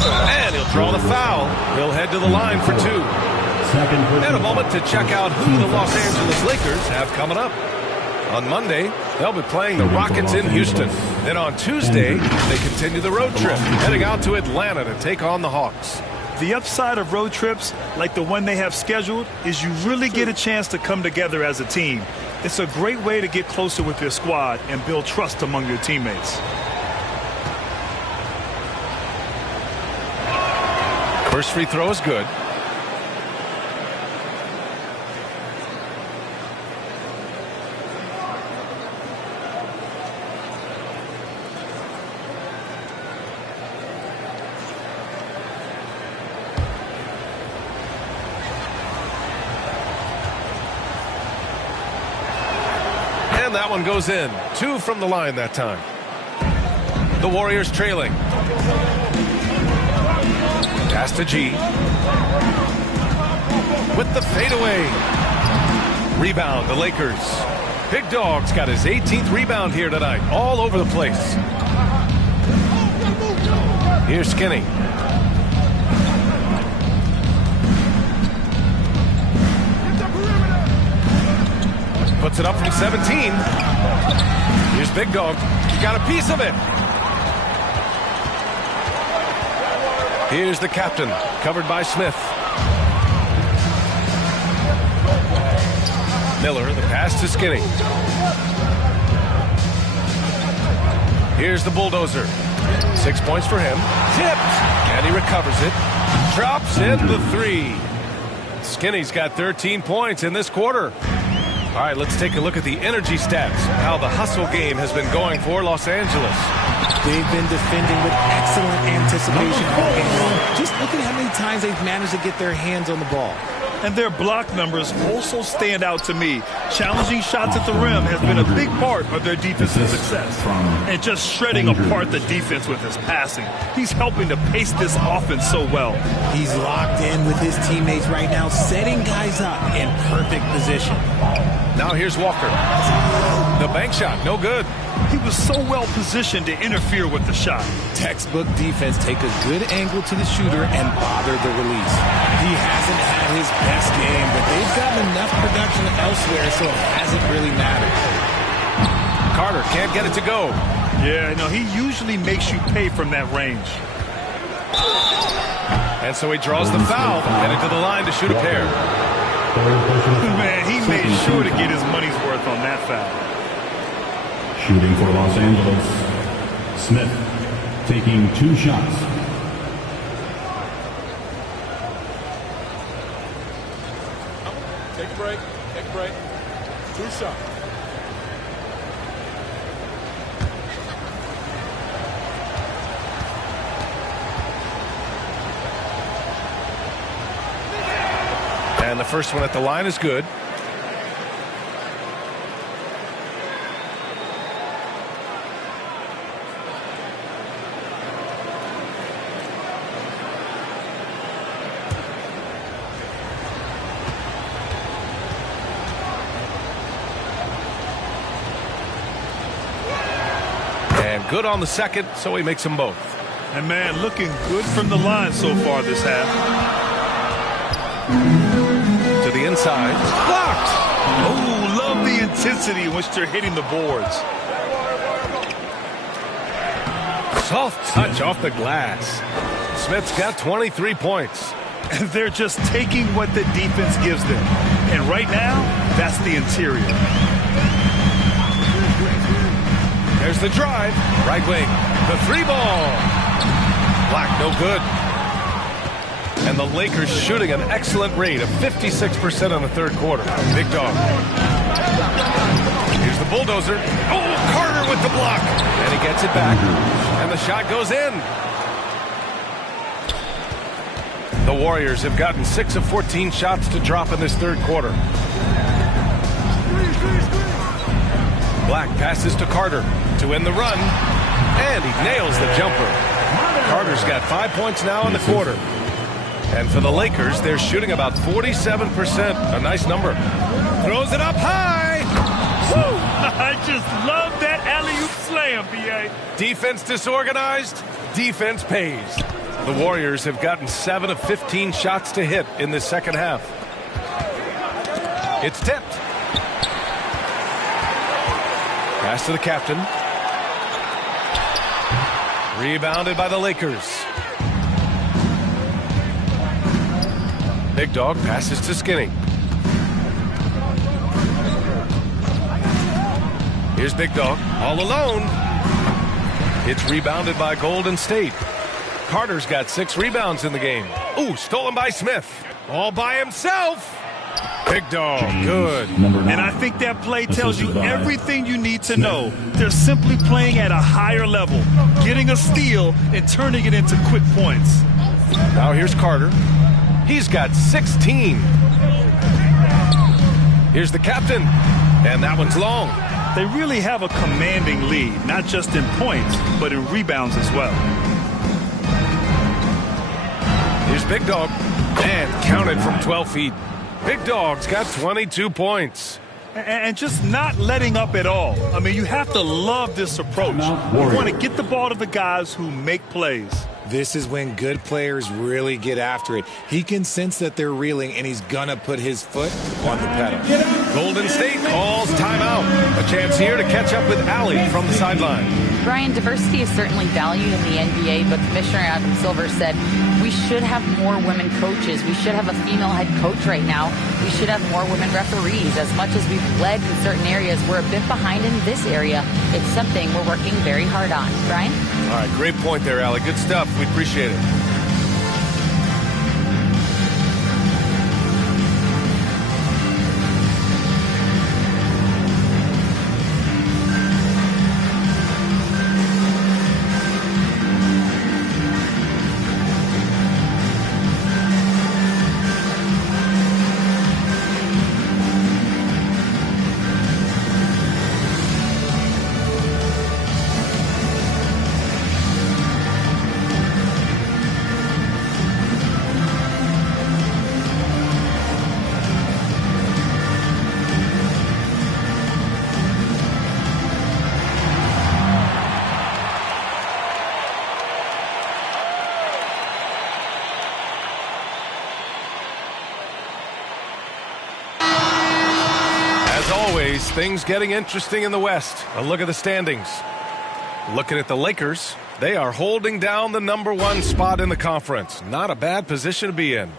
And he'll draw the foul. He'll head to the line for 2. And a moment to check out who the Los Angeles Lakers have coming up. On Monday, they'll be playing the Rockets in Houston. Then on Tuesday, they continue the road trip, heading out to Atlanta to take on the Hawks. The upside of road trips, like the one they have scheduled, is you really get a chance to come together as a team. It's a great way to get closer with your squad and build trust among your teammates. First free throw is good. And that one goes in. 2 from the line that time. The Warriors trailing. Pass to G. With the fadeaway. Rebound, the Lakers. Big Dog's got his 18th rebound here tonight. All over the place. Here's Skinny. Puts it up from 17. Here's Big Dog. He got a piece of it. Here's the captain, covered by Smith. Miller, the pass to Skinny. Here's the bulldozer. 6 points for him. Tipped, and he recovers it. Drops in the 3. Skinny's got 13 points in this quarter. All right, let's take a look at the energy stats, how the hustle game has been going for Los Angeles. They've been defending with excellent anticipation all game long. Just look at how many times they've managed to get their hands on the ball. And their block numbers also stand out to me. Challenging shots at the rim has been a big part of their defensive success. And just shredding apart the defense with his passing. He's helping to pace this offense so well. He's locked in with his teammates right now, setting guys up in perfect position. Now here's Walker. The bank shot, no good. He was so well positioned to interfere with the shot. Textbook defense take a good angle to the shooter and bother the release. He hasn't had his best game, but they've gotten enough production elsewhere, so it hasn't really mattered. Carter can't get it to go. Yeah, no, he usually makes you pay from that range. And so he draws the foul, headed to the line to shoot a pair. Man, he made sure to get his money's worth on that foul. Shooting for Los Angeles, Smith taking 2 shots. Take a break. Take a break. 2 shots. And the first one at the line is good. And good on the second, so he makes them both. And man, looking good from the line so far this half. To the inside. Blocked! Oh, love the intensity in which they're hitting the boards. Soft touch off the glass. Smith's got 23 points. And they're just taking what the defense gives them. And right now, that's the interior. There's the drive. Right wing. The 3-ball. Black, no good. And the Lakers shooting an excellent rate of 56% in the third quarter. Big dog. Here's the bulldozer. Oh, Carter with the block. And he gets it back. And the shot goes in. The Warriors have gotten 6 of 14 shots to drop in this third quarter. Black passes to Carter to end the run. And he nails the jumper. Carter's got 5 points now in the quarter. And for the Lakers, they're shooting about 47%. A nice number. Throws it up high. Woo! I just love that alley-oop slam, B.A. Defense disorganized. Defense pays. The Warriors have gotten 7 of 15 shots to hit in the second half. It's tipped. Pass to the captain. Rebounded by the Lakers. Big Dog passes to Skinny. Here's Big Dog all alone. It's rebounded by Golden State. Carter's got 6 rebounds in the game. Ooh, stolen by Smith. All by himself. Big Dog, good. And I think that play tells you everything you need to know. They're simply playing at a higher level, getting a steal and turning it into quick points. Now here's Carter. He's got 16. Here's the captain. And that one's long. They really have a commanding lead, not just in points, but in rebounds as well. Here's Big Dog. And counted from 12 feet. Big Dog's got 22 points. And just not letting up at all. I mean, you have to love this approach. You want to get the ball to the guys who make plays. This is when good players really get after it. He can sense that they're reeling, and he's going to put his foot on the pedal. Golden State calls timeout. A chance here to catch up with Allie from the sideline. Brian, diversity is certainly valued in the NBA, but Commissioner Adam Silver said we should have more women coaches. We should have a female head coach right now. We should have more women referees. As much as we've led in certain areas, we're a bit behind in this area. It's something we're working very hard on. Brian? All right, great point there, Allie. Good stuff. We appreciate it. Yes, things getting interesting in the West. A look at the standings. Looking at the Lakers, they are holding down the #1 spot in the conference. Not a bad position to be in.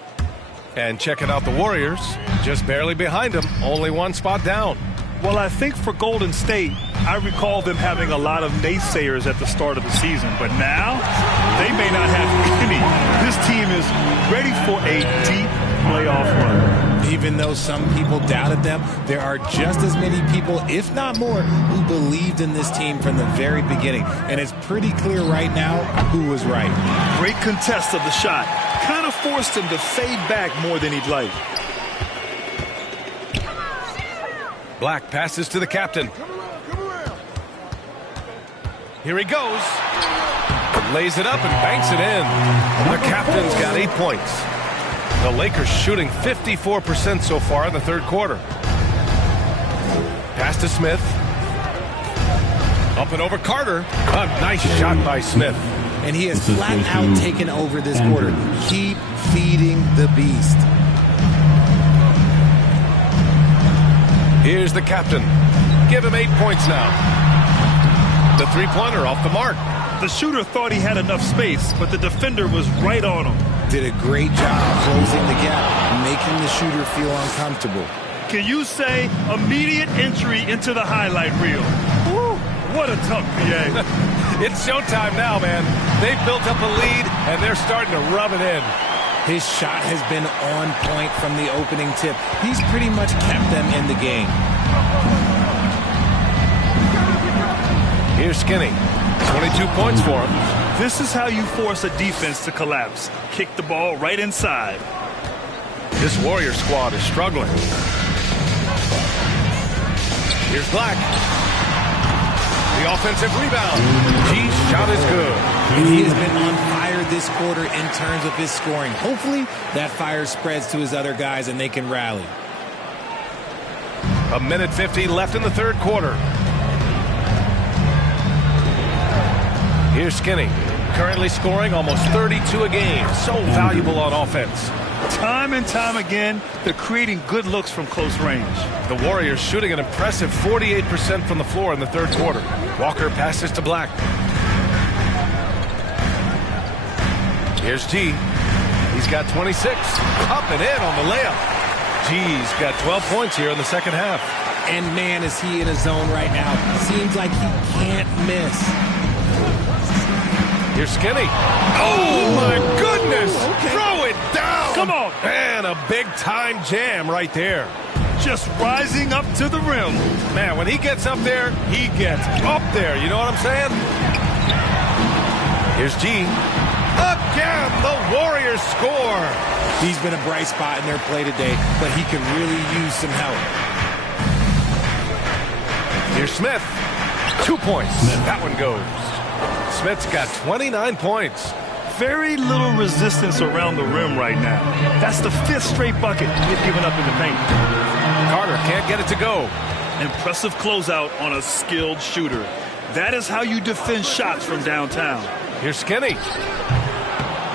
And checking out the Warriors, just barely behind them, only 1 spot down. Well, I think for Golden State, I recall them having a lot of naysayers at the start of the season, but now they may not have any. This team is ready for a deep playoff run. Even though some people doubted them, there are just as many people, if not more, who believed in this team from the very beginning. And it's pretty clear right now who was right. Great contest of the shot. Kind of forced him to fade back more than he'd like. Black passes to the captain. Here he goes. Lays it up and banks it in. The captain's got 8 points. The Lakers shooting 54% so far in the third quarter. Pass to Smith. Up and over Carter. A nice shot by Smith. And he has flat out taken over this quarter. Keep feeding the beast. Here's the captain. Give him 8 points now. The three-pointer off the mark. The shooter thought he had enough space, but the defender was right on him. Did a great job closing the gap, making the shooter feel uncomfortable. Can you say immediate entry into the highlight reel? Woo, what a tough PA. It's showtime now, man. They've built up a lead, and they're starting to rub it in. His shot has been on point from the opening tip. He's pretty much kept them in the game. Here's Skinny. 22 points for him. This is how you force a defense to collapse. Kick the ball right inside. This Warrior squad is struggling. Here's Black. The offensive rebound. His shot is good. And he has been on fire this quarter in terms of his scoring. Hopefully that fire spreads to his other guys and they can rally. 1:50 left in the third quarter. Here's Skinny. Currently scoring almost 32 a game. So valuable on offense. Time and time again, they're creating good looks from close range. The Warriors shooting an impressive 48% from the floor in the third quarter. Walker passes to Black. Here's G. He's got 26. Up and in on the layup. G's got 12 points here in the second half. And man, is he in a zone right now. Seems like he can't miss. Here's Skinny. Oh, my goodness. Okay. Throw it down. Come on. And a big-time jam right there. Just rising up to the rim. Man, when he gets up there, he gets up there. You know what I'm saying? Here's G. Again, the Warriors score. He's been a bright spot in their play today, but he could really use some help. Here's Smith. 2 points. That one goes. Smith's got 29 points. Very little resistance around the rim right now. That's the 5th straight bucket they've given up in the paint. Carter can't get it to go. Impressive closeout on a skilled shooter. That is how you defend shots from downtown. Here's Skinny.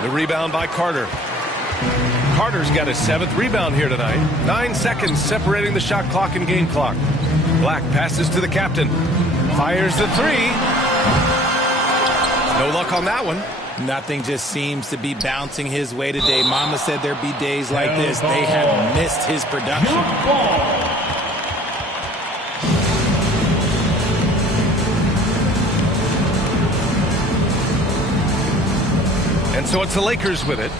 The rebound by Carter. Carter's got his 7th rebound here tonight. 9 seconds separating the shot clock and game clock. Black passes to the captain. Fires the three. No luck on that one. Nothing just seems to be bouncing his way today. Mama said there'd be days like this. They have missed his production. And so it's the Lakers with it.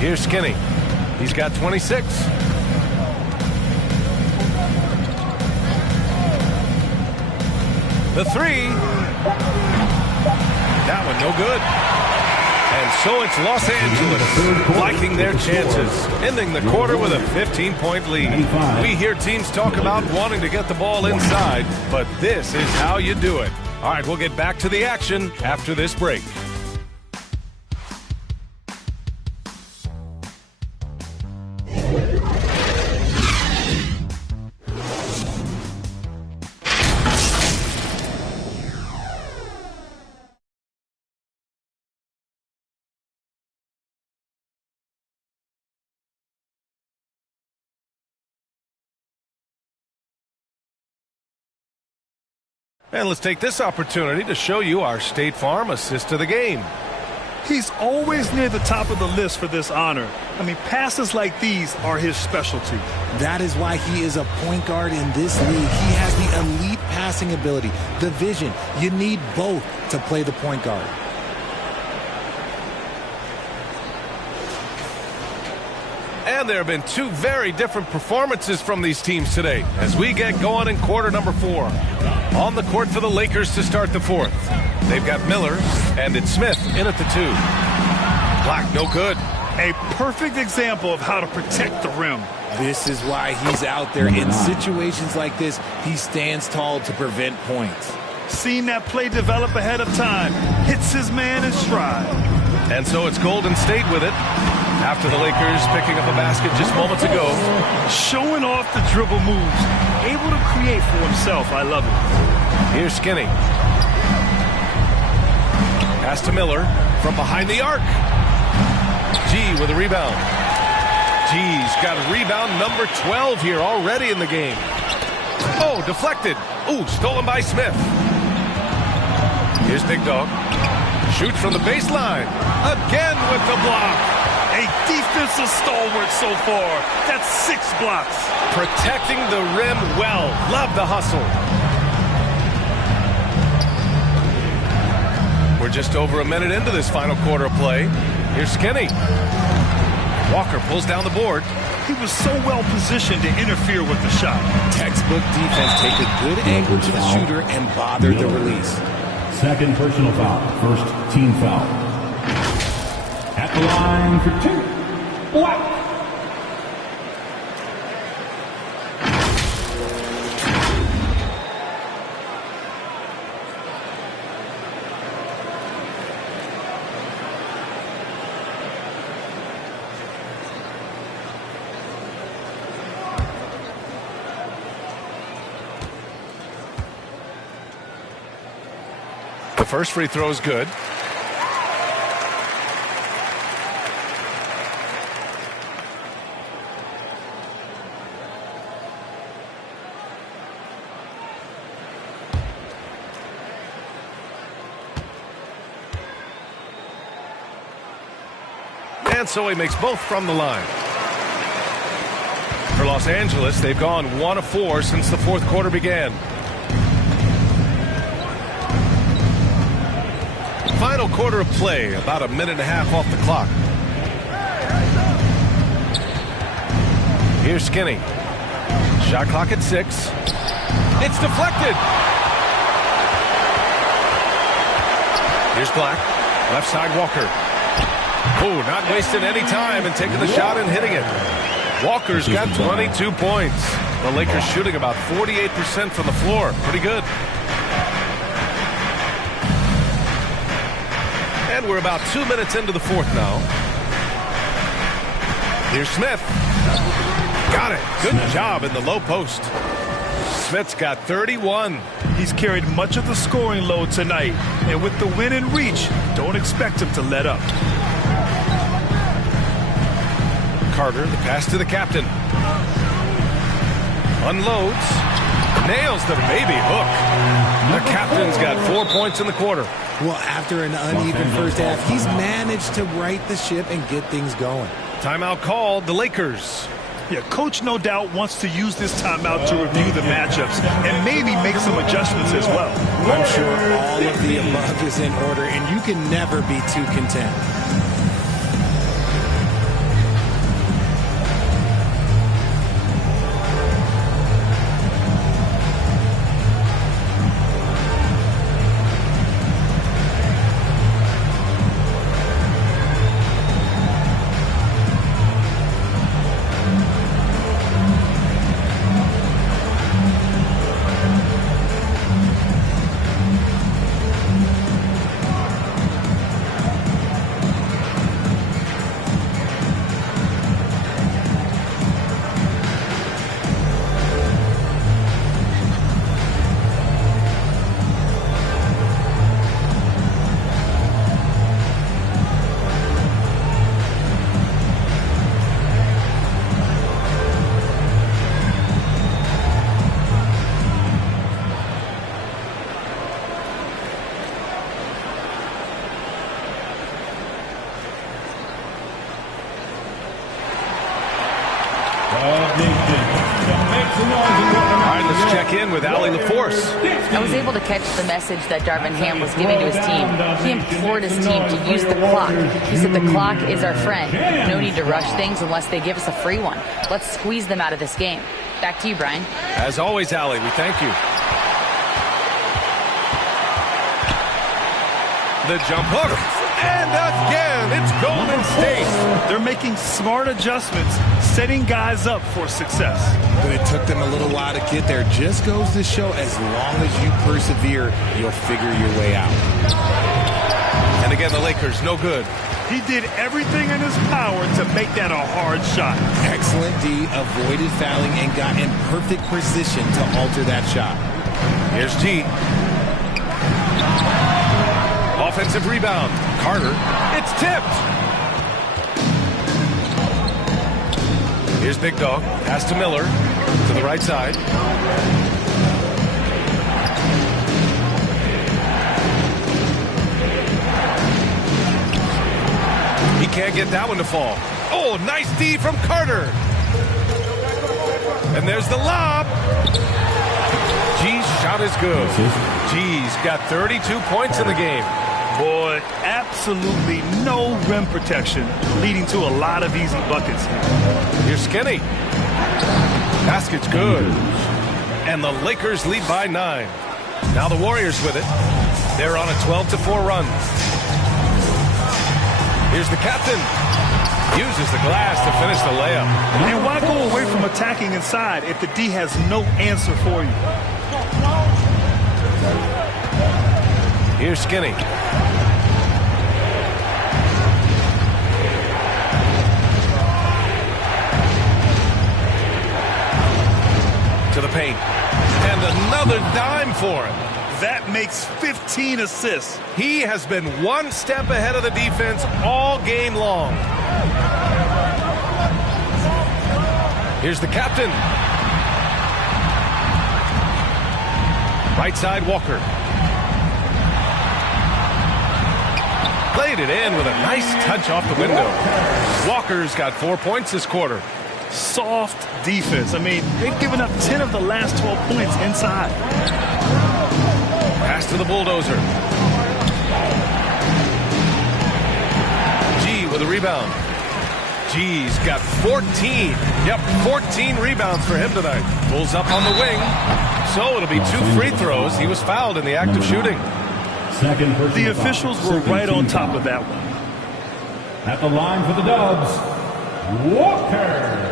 Here's Skinny. He's got 26. The three. That one no good. And so it's Los Angeles liking their chances, ending the quarter with a 15-point lead. We hear teams talk about wanting to get the ball inside, but this is how you do it. All right, we'll get back to the action after this break. And let's take this opportunity to show you our State Farm assist of the game. He's always near the top of the list for this honor. I mean, passes like these are his specialty. That is why he is a point guard in this league. He has the elite passing ability, the vision. You need both to play the point guard. And there have been two very different performances from these teams today as we get going in quarter number 4. On the court for the Lakers to start the 4th. They've got Miller, and it's Smith in at the 2. Black, no good. A perfect example of how to protect the rim. This is why he's out there. In situations like this, he stands tall to prevent points. Seen that play develop ahead of time. Hits his man in stride. And so it's Golden State with it. After the Lakers picking up a basket just moments ago. Showing off the dribble moves. Able to create for himself. I love it. Here's Skinny. Pass to Miller from behind the arc. G with a rebound. G's got a rebound number 12 here already in the game. Oh, deflected. Ooh, stolen by Smith. Here's Big Dog. Shoots from the baseline. Again with the block. A defensive stalwart so far. That's 6 blocks. Protecting the rim well. Love the hustle. We're just over a minute into this final quarter of play. Here's Skinny. Walker pulls down the board. He was so well positioned to interfere with the shot. Textbook defense. Take a good angle to the shooter and bother the release. Second personal foul. First team foul. At the line for 2. Black. The first free throw is good. And so he makes both from the line. For Los Angeles, they've gone 1 of 4 since the 4th quarter began. Final quarter of play, about a minute and a half off the clock. Here's Skinny. Shot clock at 6. It's deflected. Here's Black. Left side Walker. Oh, not wasting any time and taking the shot and hitting it. Walker's got 22 points. The Lakers shooting about 48% from the floor. Pretty good. And we're about 2 minutes into the 4th now. Here's Smith. Got it. Good job in the low post. Smith's got 31. He's carried much of the scoring load tonight. And with the win in reach, don't expect him to let up. Carter, the pass to the captain. Unloads. Nails the baby hook. The captain's got 4 points in the quarter. Well, after an uneven first half, he's managed to right the ship and get things going. Timeout called, the Lakers. Yeah, coach no doubt wants to use this timeout to review the matchups and maybe make some adjustments as well. I'm sure all of the above is in order, and you can never be too content. back in with Allie LaForce. I was able to catch the message that Darvin Ham was giving to his team. He implored his team to use the clock. He said the clock is our friend. No need to rush things unless they give us a free one. Let's squeeze them out of this game. Back to you, Brian. As always, Allie, we thank you. The jump hook. And again, it's Golden State. They're making smart adjustments, setting guys up for success. But it took them a little while to get there. Just goes to show, as long as you persevere, you'll figure your way out. And again, the Lakers, no good. He did everything in his power to make that a hard shot. Excellent D, avoided fouling and got in perfect position to alter that shot. Here's G. Offensive rebound. Carter. It's tipped. Here's Big Dog. Pass to Miller. To the right side. He can't get that one to fall. Oh, nice D from Carter. And there's the lob. G's shot is good. G's got 32 points in the game. Boy, absolutely no rim protection, leading to a lot of easy buckets here. Here's Skinny. Basket's good. And the Lakers lead by 9. Now the Warriors with it. They're on a 12-4 run. Here's the captain. Uses the glass to finish the layup. And why go away from attacking inside if the D has no answer for you? Here's Skinny. To the paint. And another dime for him. That makes 15 assists. He has been one step ahead of the defense all game long. Here's the captain. Right side, Walker. Played it in with a nice touch off the window. Walker's got 4 points this quarter. Soft defense. I mean, they've given up 10 of the last 12 points inside. Pass to the bulldozer. G with a rebound. G's got 14. Yep, 14 rebounds for him tonight. Pulls up on the wing. So it'll be 2 free throws. He was fouled in the act of shooting. The officials were right on top of that one. At the line for the Dubs, Walker.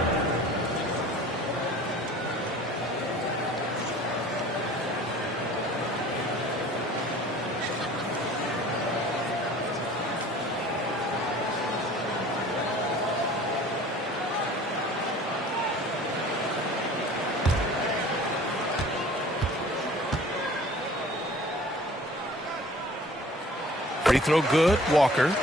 Free throw good, Walker.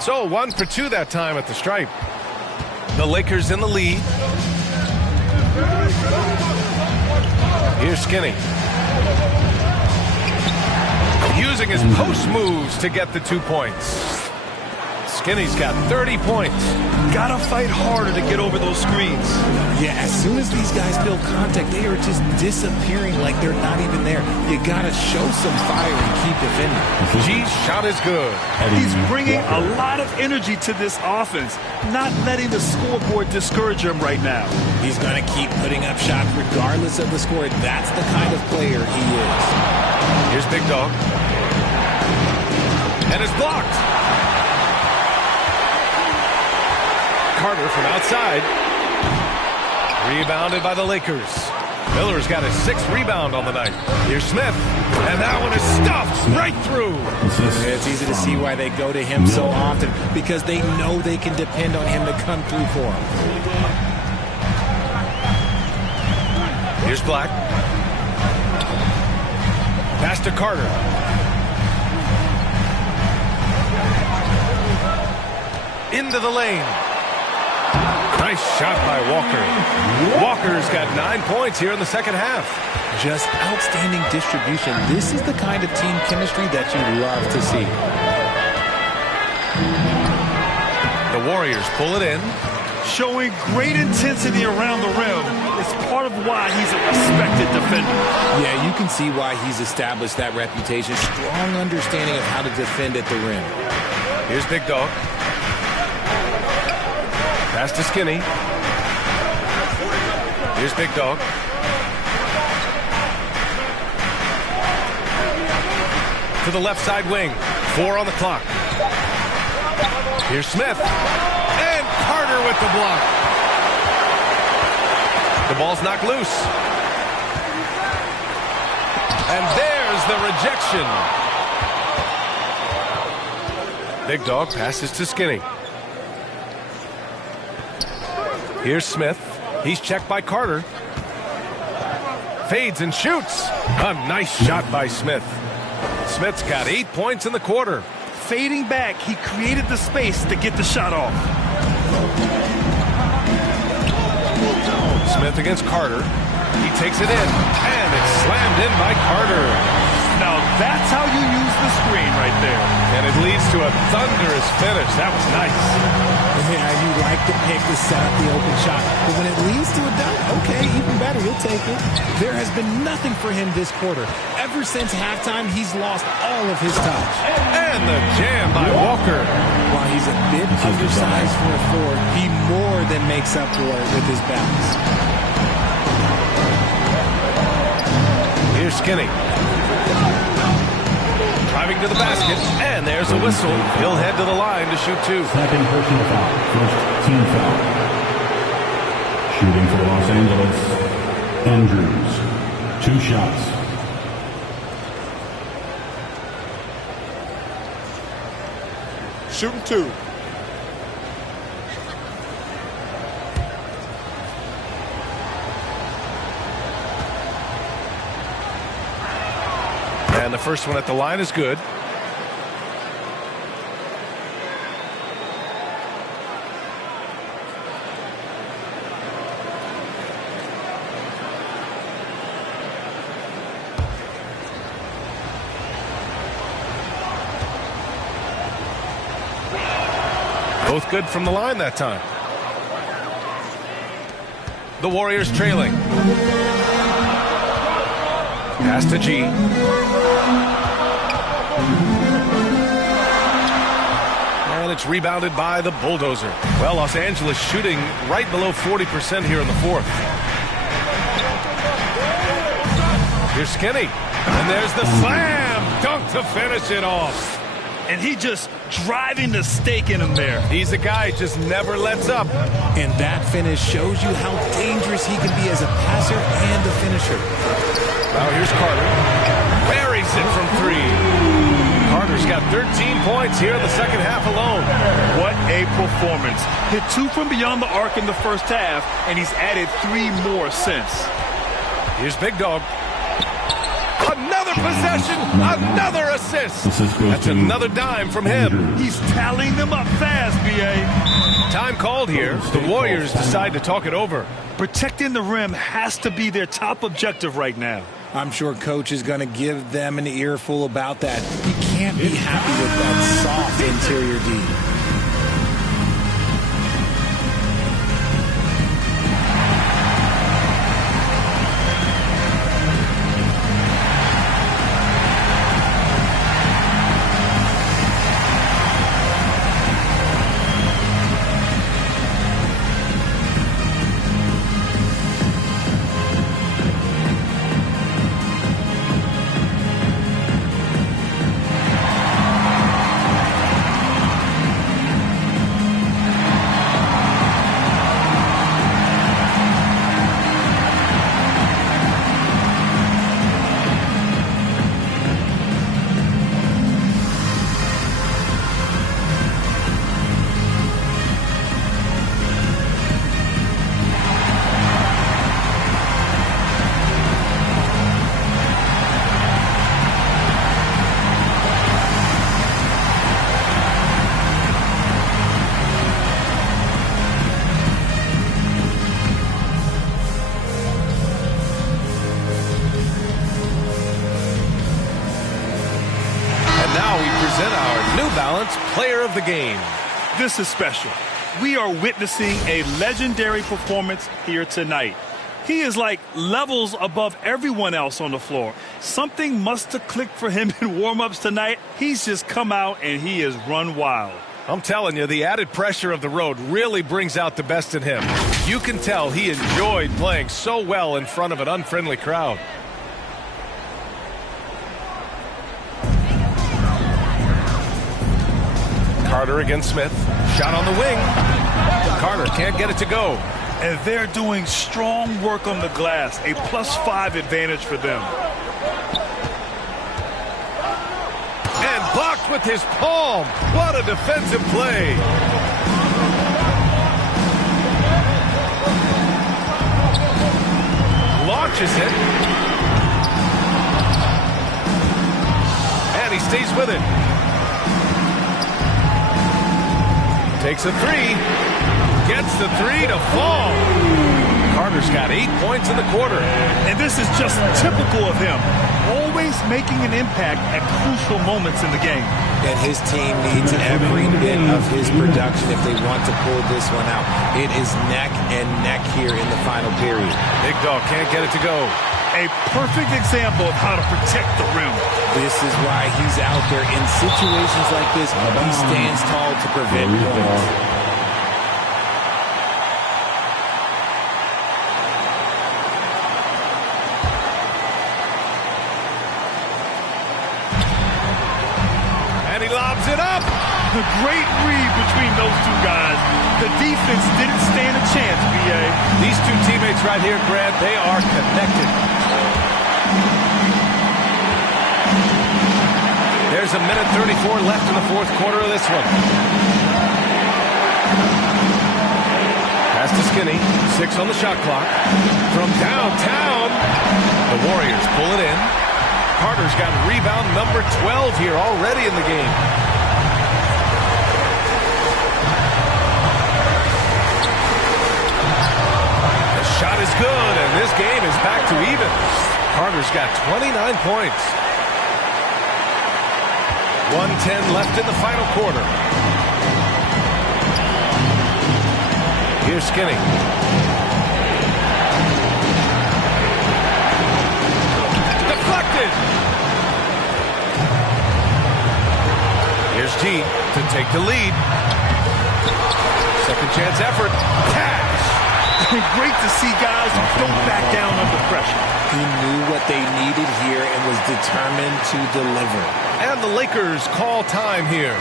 So 1 for 2 that time at the stripe. The Lakers in the lead. Here's Skinny. Using his post moves to get the 2 points. Skinny's got 30 points. Gotta fight harder to get over those screens. Yeah, as soon as these guys feel contact, they are just disappearing like they're not even there. You gotta show some fire and keep defending. G's shot is good. He's bringing a lot of energy to this offense, not letting the scoreboard discourage him right now. He's gonna keep putting up shots regardless of the score. That's the kind of player he is. Here's Big Dog. And it's blocked. Carter from outside. Rebounded by the Lakers. Miller's got his 6th rebound on the night. Here's Smith. And that one is stuffed right through. It's easy to see why they go to him so often, because they know they can depend on him to come through for them. Here's Black. Pass to Carter. Into the lane. Nice shot by Walker. Walker's got 9 points here in the second half. Just outstanding distribution. This is the kind of team chemistry that you love to see. The Warriors pull it in. Showing great intensity around the rim is part of why he's a respected defender. Yeah, you can see why he's established that reputation. Strong understanding of how to defend at the rim. Here's Big Dog. Pass to Skinny. Here's Big Dog. To the left side wing. 4 on the clock. Here's Smith. And Carter with the block. The ball's knocked loose. And there's the rejection. Big Dog passes to Skinny. Here's Smith. He's checked by Carter. Fades and shoots. A nice shot by Smith. Smith's got 8 points in the quarter. Fading back, he created the space to get the shot off. Smith against Carter. He takes it in, and it's slammed in by Carter. Now that's how you use the screen right there. And it leads to a thunderous finish. That was nice. Yeah, you like the pick to set up the open shot. But when it leads to a dunk, okay, even better, you'll take it. There has been nothing for him this quarter. Ever since halftime, he's lost all of his touch. And the jam by Walker. While he's a bit undersized for a forward, he more than makes up for it with his balance. Here's Skinny. Driving to the basket, and there's a whistle. He'll head to the line to shoot 2. Second personal foul. First team foul. Shooting for Los Angeles, Andrews. 2 shots. Shooting 2. And the first one at the line is good. Both good from the line that time. The Warriors trailing. Pass to G. And it's rebounded by the Bulldozer. Well, Los Angeles shooting right below 40% here in the fourth. Here's Skinny. And there's the slam dunk to finish it off. And he just driving the stake in him there. He's a guy just never lets up. And that finish shows you how dangerous he can be as a passer and a finisher. Now here's Carter. Buries it from 3. Carter's got 13 points here in the second half alone. What a performance. Hit 2 from beyond the arc in the first half, and he's added 3 more since. Here's Big Dog. Another possession, another assist. That's another dime from him. He's tallying them up fast, B.A. Time called here. The Warriors decide to talk it over. Protecting the rim has to be their top objective right now. I'm sure Coach is going to give them an earful about that. You can't be happy with that soft interior D. month's player of the game. This is special. We are witnessing a legendary performance here tonight. He is like levels above everyone else on the floor. Something must have clicked for him in warm-ups tonight. He's just come out and he has run wild. I'm telling you, the added pressure of the road really brings out the best in him. You can tell he enjoyed playing so well in front of an unfriendly crowd. Carter against Smith. Shot on the wing. Carter can't get it to go. And they're doing strong work on the glass. A +5 advantage for them. And blocked with his palm. What a defensive play. Launches it. And he stays with it. Takes a three. Gets the three to fall. Carter's got 8 points in the quarter. And this is just typical of him. Always making an impact at crucial moments in the game. And his team needs every bit of his production if they want to pull this one out. It is neck and neck here in the final period. Big Dog can't get it to go. A perfect example of how to protect the rim. This is why he's out there in situations like this. He stands tall to prevent points. And he lobs it up. The great read between those two guys. The defense didn't stand a chance, B.A. These two teammates right here, Grant, they are connected. There's a minute 34 left in the fourth quarter of this one. Pass to Skinny. 6 on the shot clock. From downtown, the Warriors pull it in. Carter's got rebound number 12 here already in the game. The shot is good, and this game is back to even. Carter's got 29 points. 1:10 left in the final quarter. Here's Skinny. Deflected. Here's G to take the lead. Second chance effort. Cash. Great to see guys who don't back down under pressure. He knew what they needed here and was determined to deliver. And the Lakers call time here.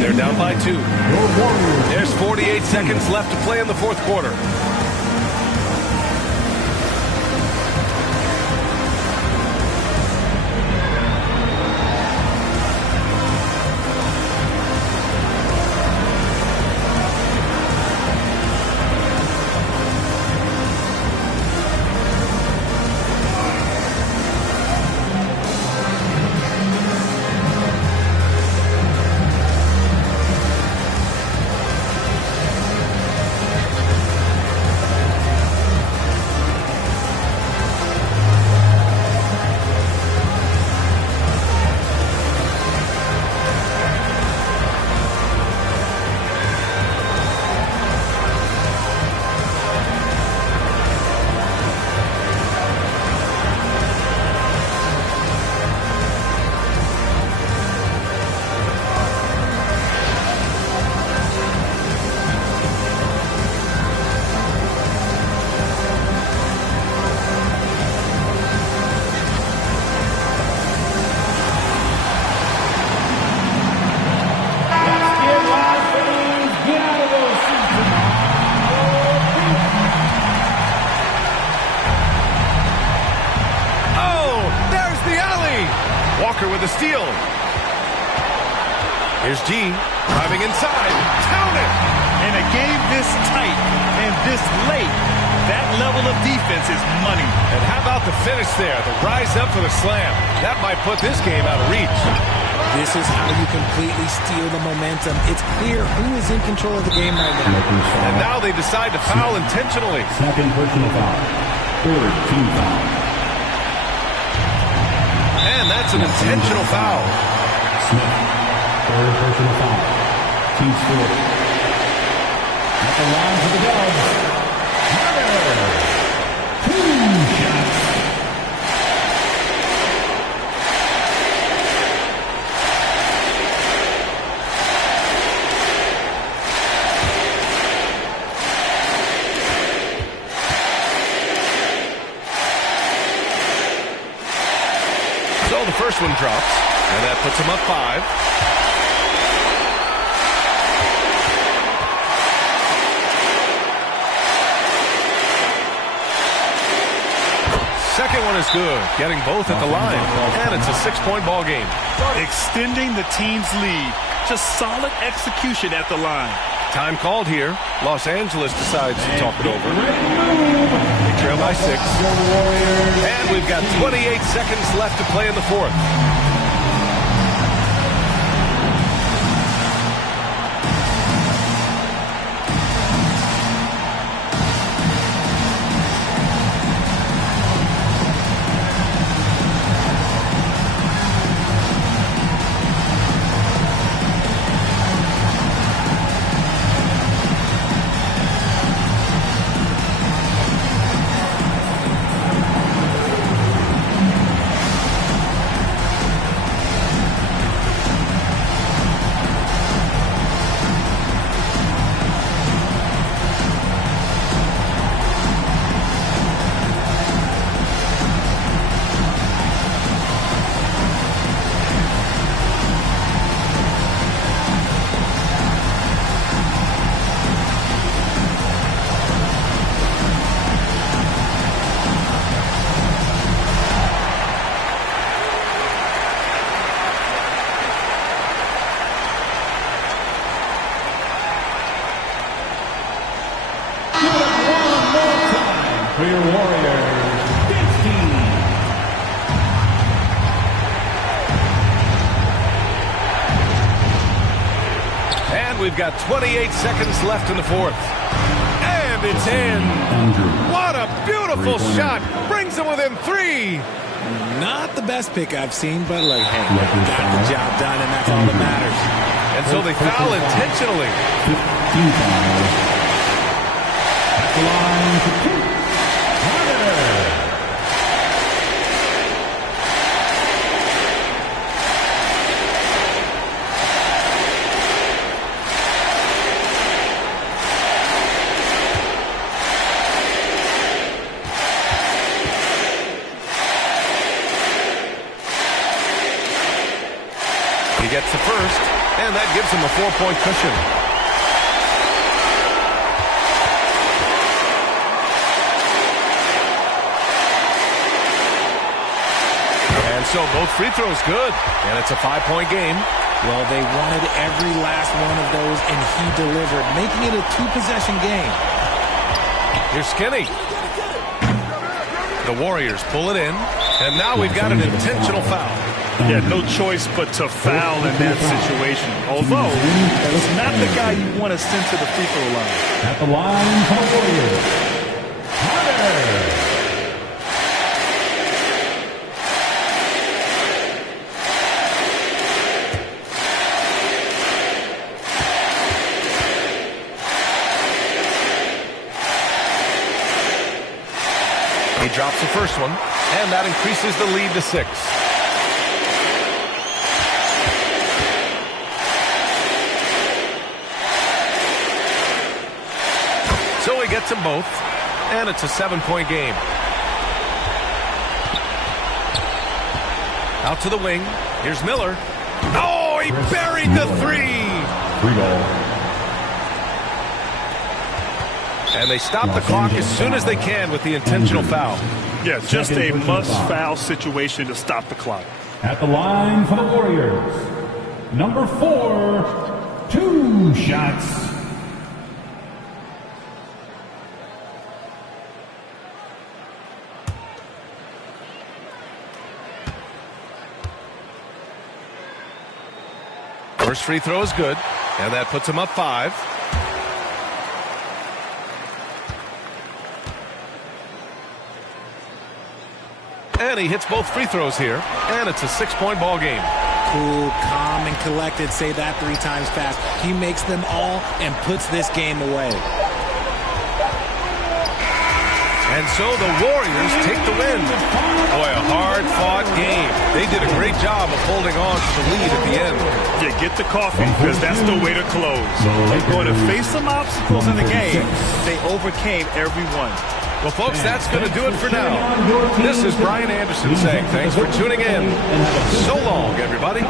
They're down by 2. There's 48 seconds left to play in the fourth quarter. With a steal. Here's G driving inside. Count it! In a game this tight and this late, that level of defense is money. And how about the finish there? The rise up for the slam. That might put this game out of reach. This is how you completely steal the momentum. It's clear who is in control of the game right now. And now they decide to foul intentionally. Second personal foul. Third team foul. And that's an intentional foul. Smith, Third personal foul. Team score. At the line for the Dubs. Carter. 2 shots. So the first one drops, and that puts him up 5. Second one is good, getting both at the line, and it's a 6-point ball game. Extending the team's lead. Just solid execution at the line. Time called here. Los Angeles decides to talk it over. They trail by 6. And we've got 28 seconds left to play in the fourth. For your Warriors, 15. And we've got 28 seconds left in the fourth. And it's in. What a beautiful shot. Brings them within 3. Not the best pick I've seen, but like, hey, got the job done, and that's all that matters. And so they foul intentionally. 15 foul. At the line to kick. He gets the first, and that gives him a 4-point cushion. And so both free throws good, and it's a 5-point game. Well, they wanted every last one of those, and he delivered, making it a 2-possession game. Here's Skinny. The Warriors pull it in, and now we've got an intentional foul. Yeah, no choice but to foul in that situation. Although, it's not the guy you want to send to the free throw line. At the line for the Warriors, Carter. He drops the first one, and that increases the lead to 6. So he gets them both, and it's a 7-point game. Out to the wing. Here's Miller. Oh, he buried the 3. Free ball. And they stop the clock as soon as they can with the intentional foul. Yeah, just a must-foul situation to stop the clock. At the line for the Warriors, number 4, 2 shots. First free throw is good, and that puts him up 5. And he hits both free throws here, and it's a 6-point ball game. cool, calm, and collected. Say that 3 times fast. He makes them all and puts this game away. And so the Warriors take the win. Boy, a hard-fought game. They did a great job of holding on to the lead at the end. Yeah, get the coffee, because that's the way to close. They're going to face some obstacles in the game. They overcame every one. Well, folks, that's going to do it for now. This is Brian Anderson saying thanks for tuning in. So long, everybody.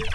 You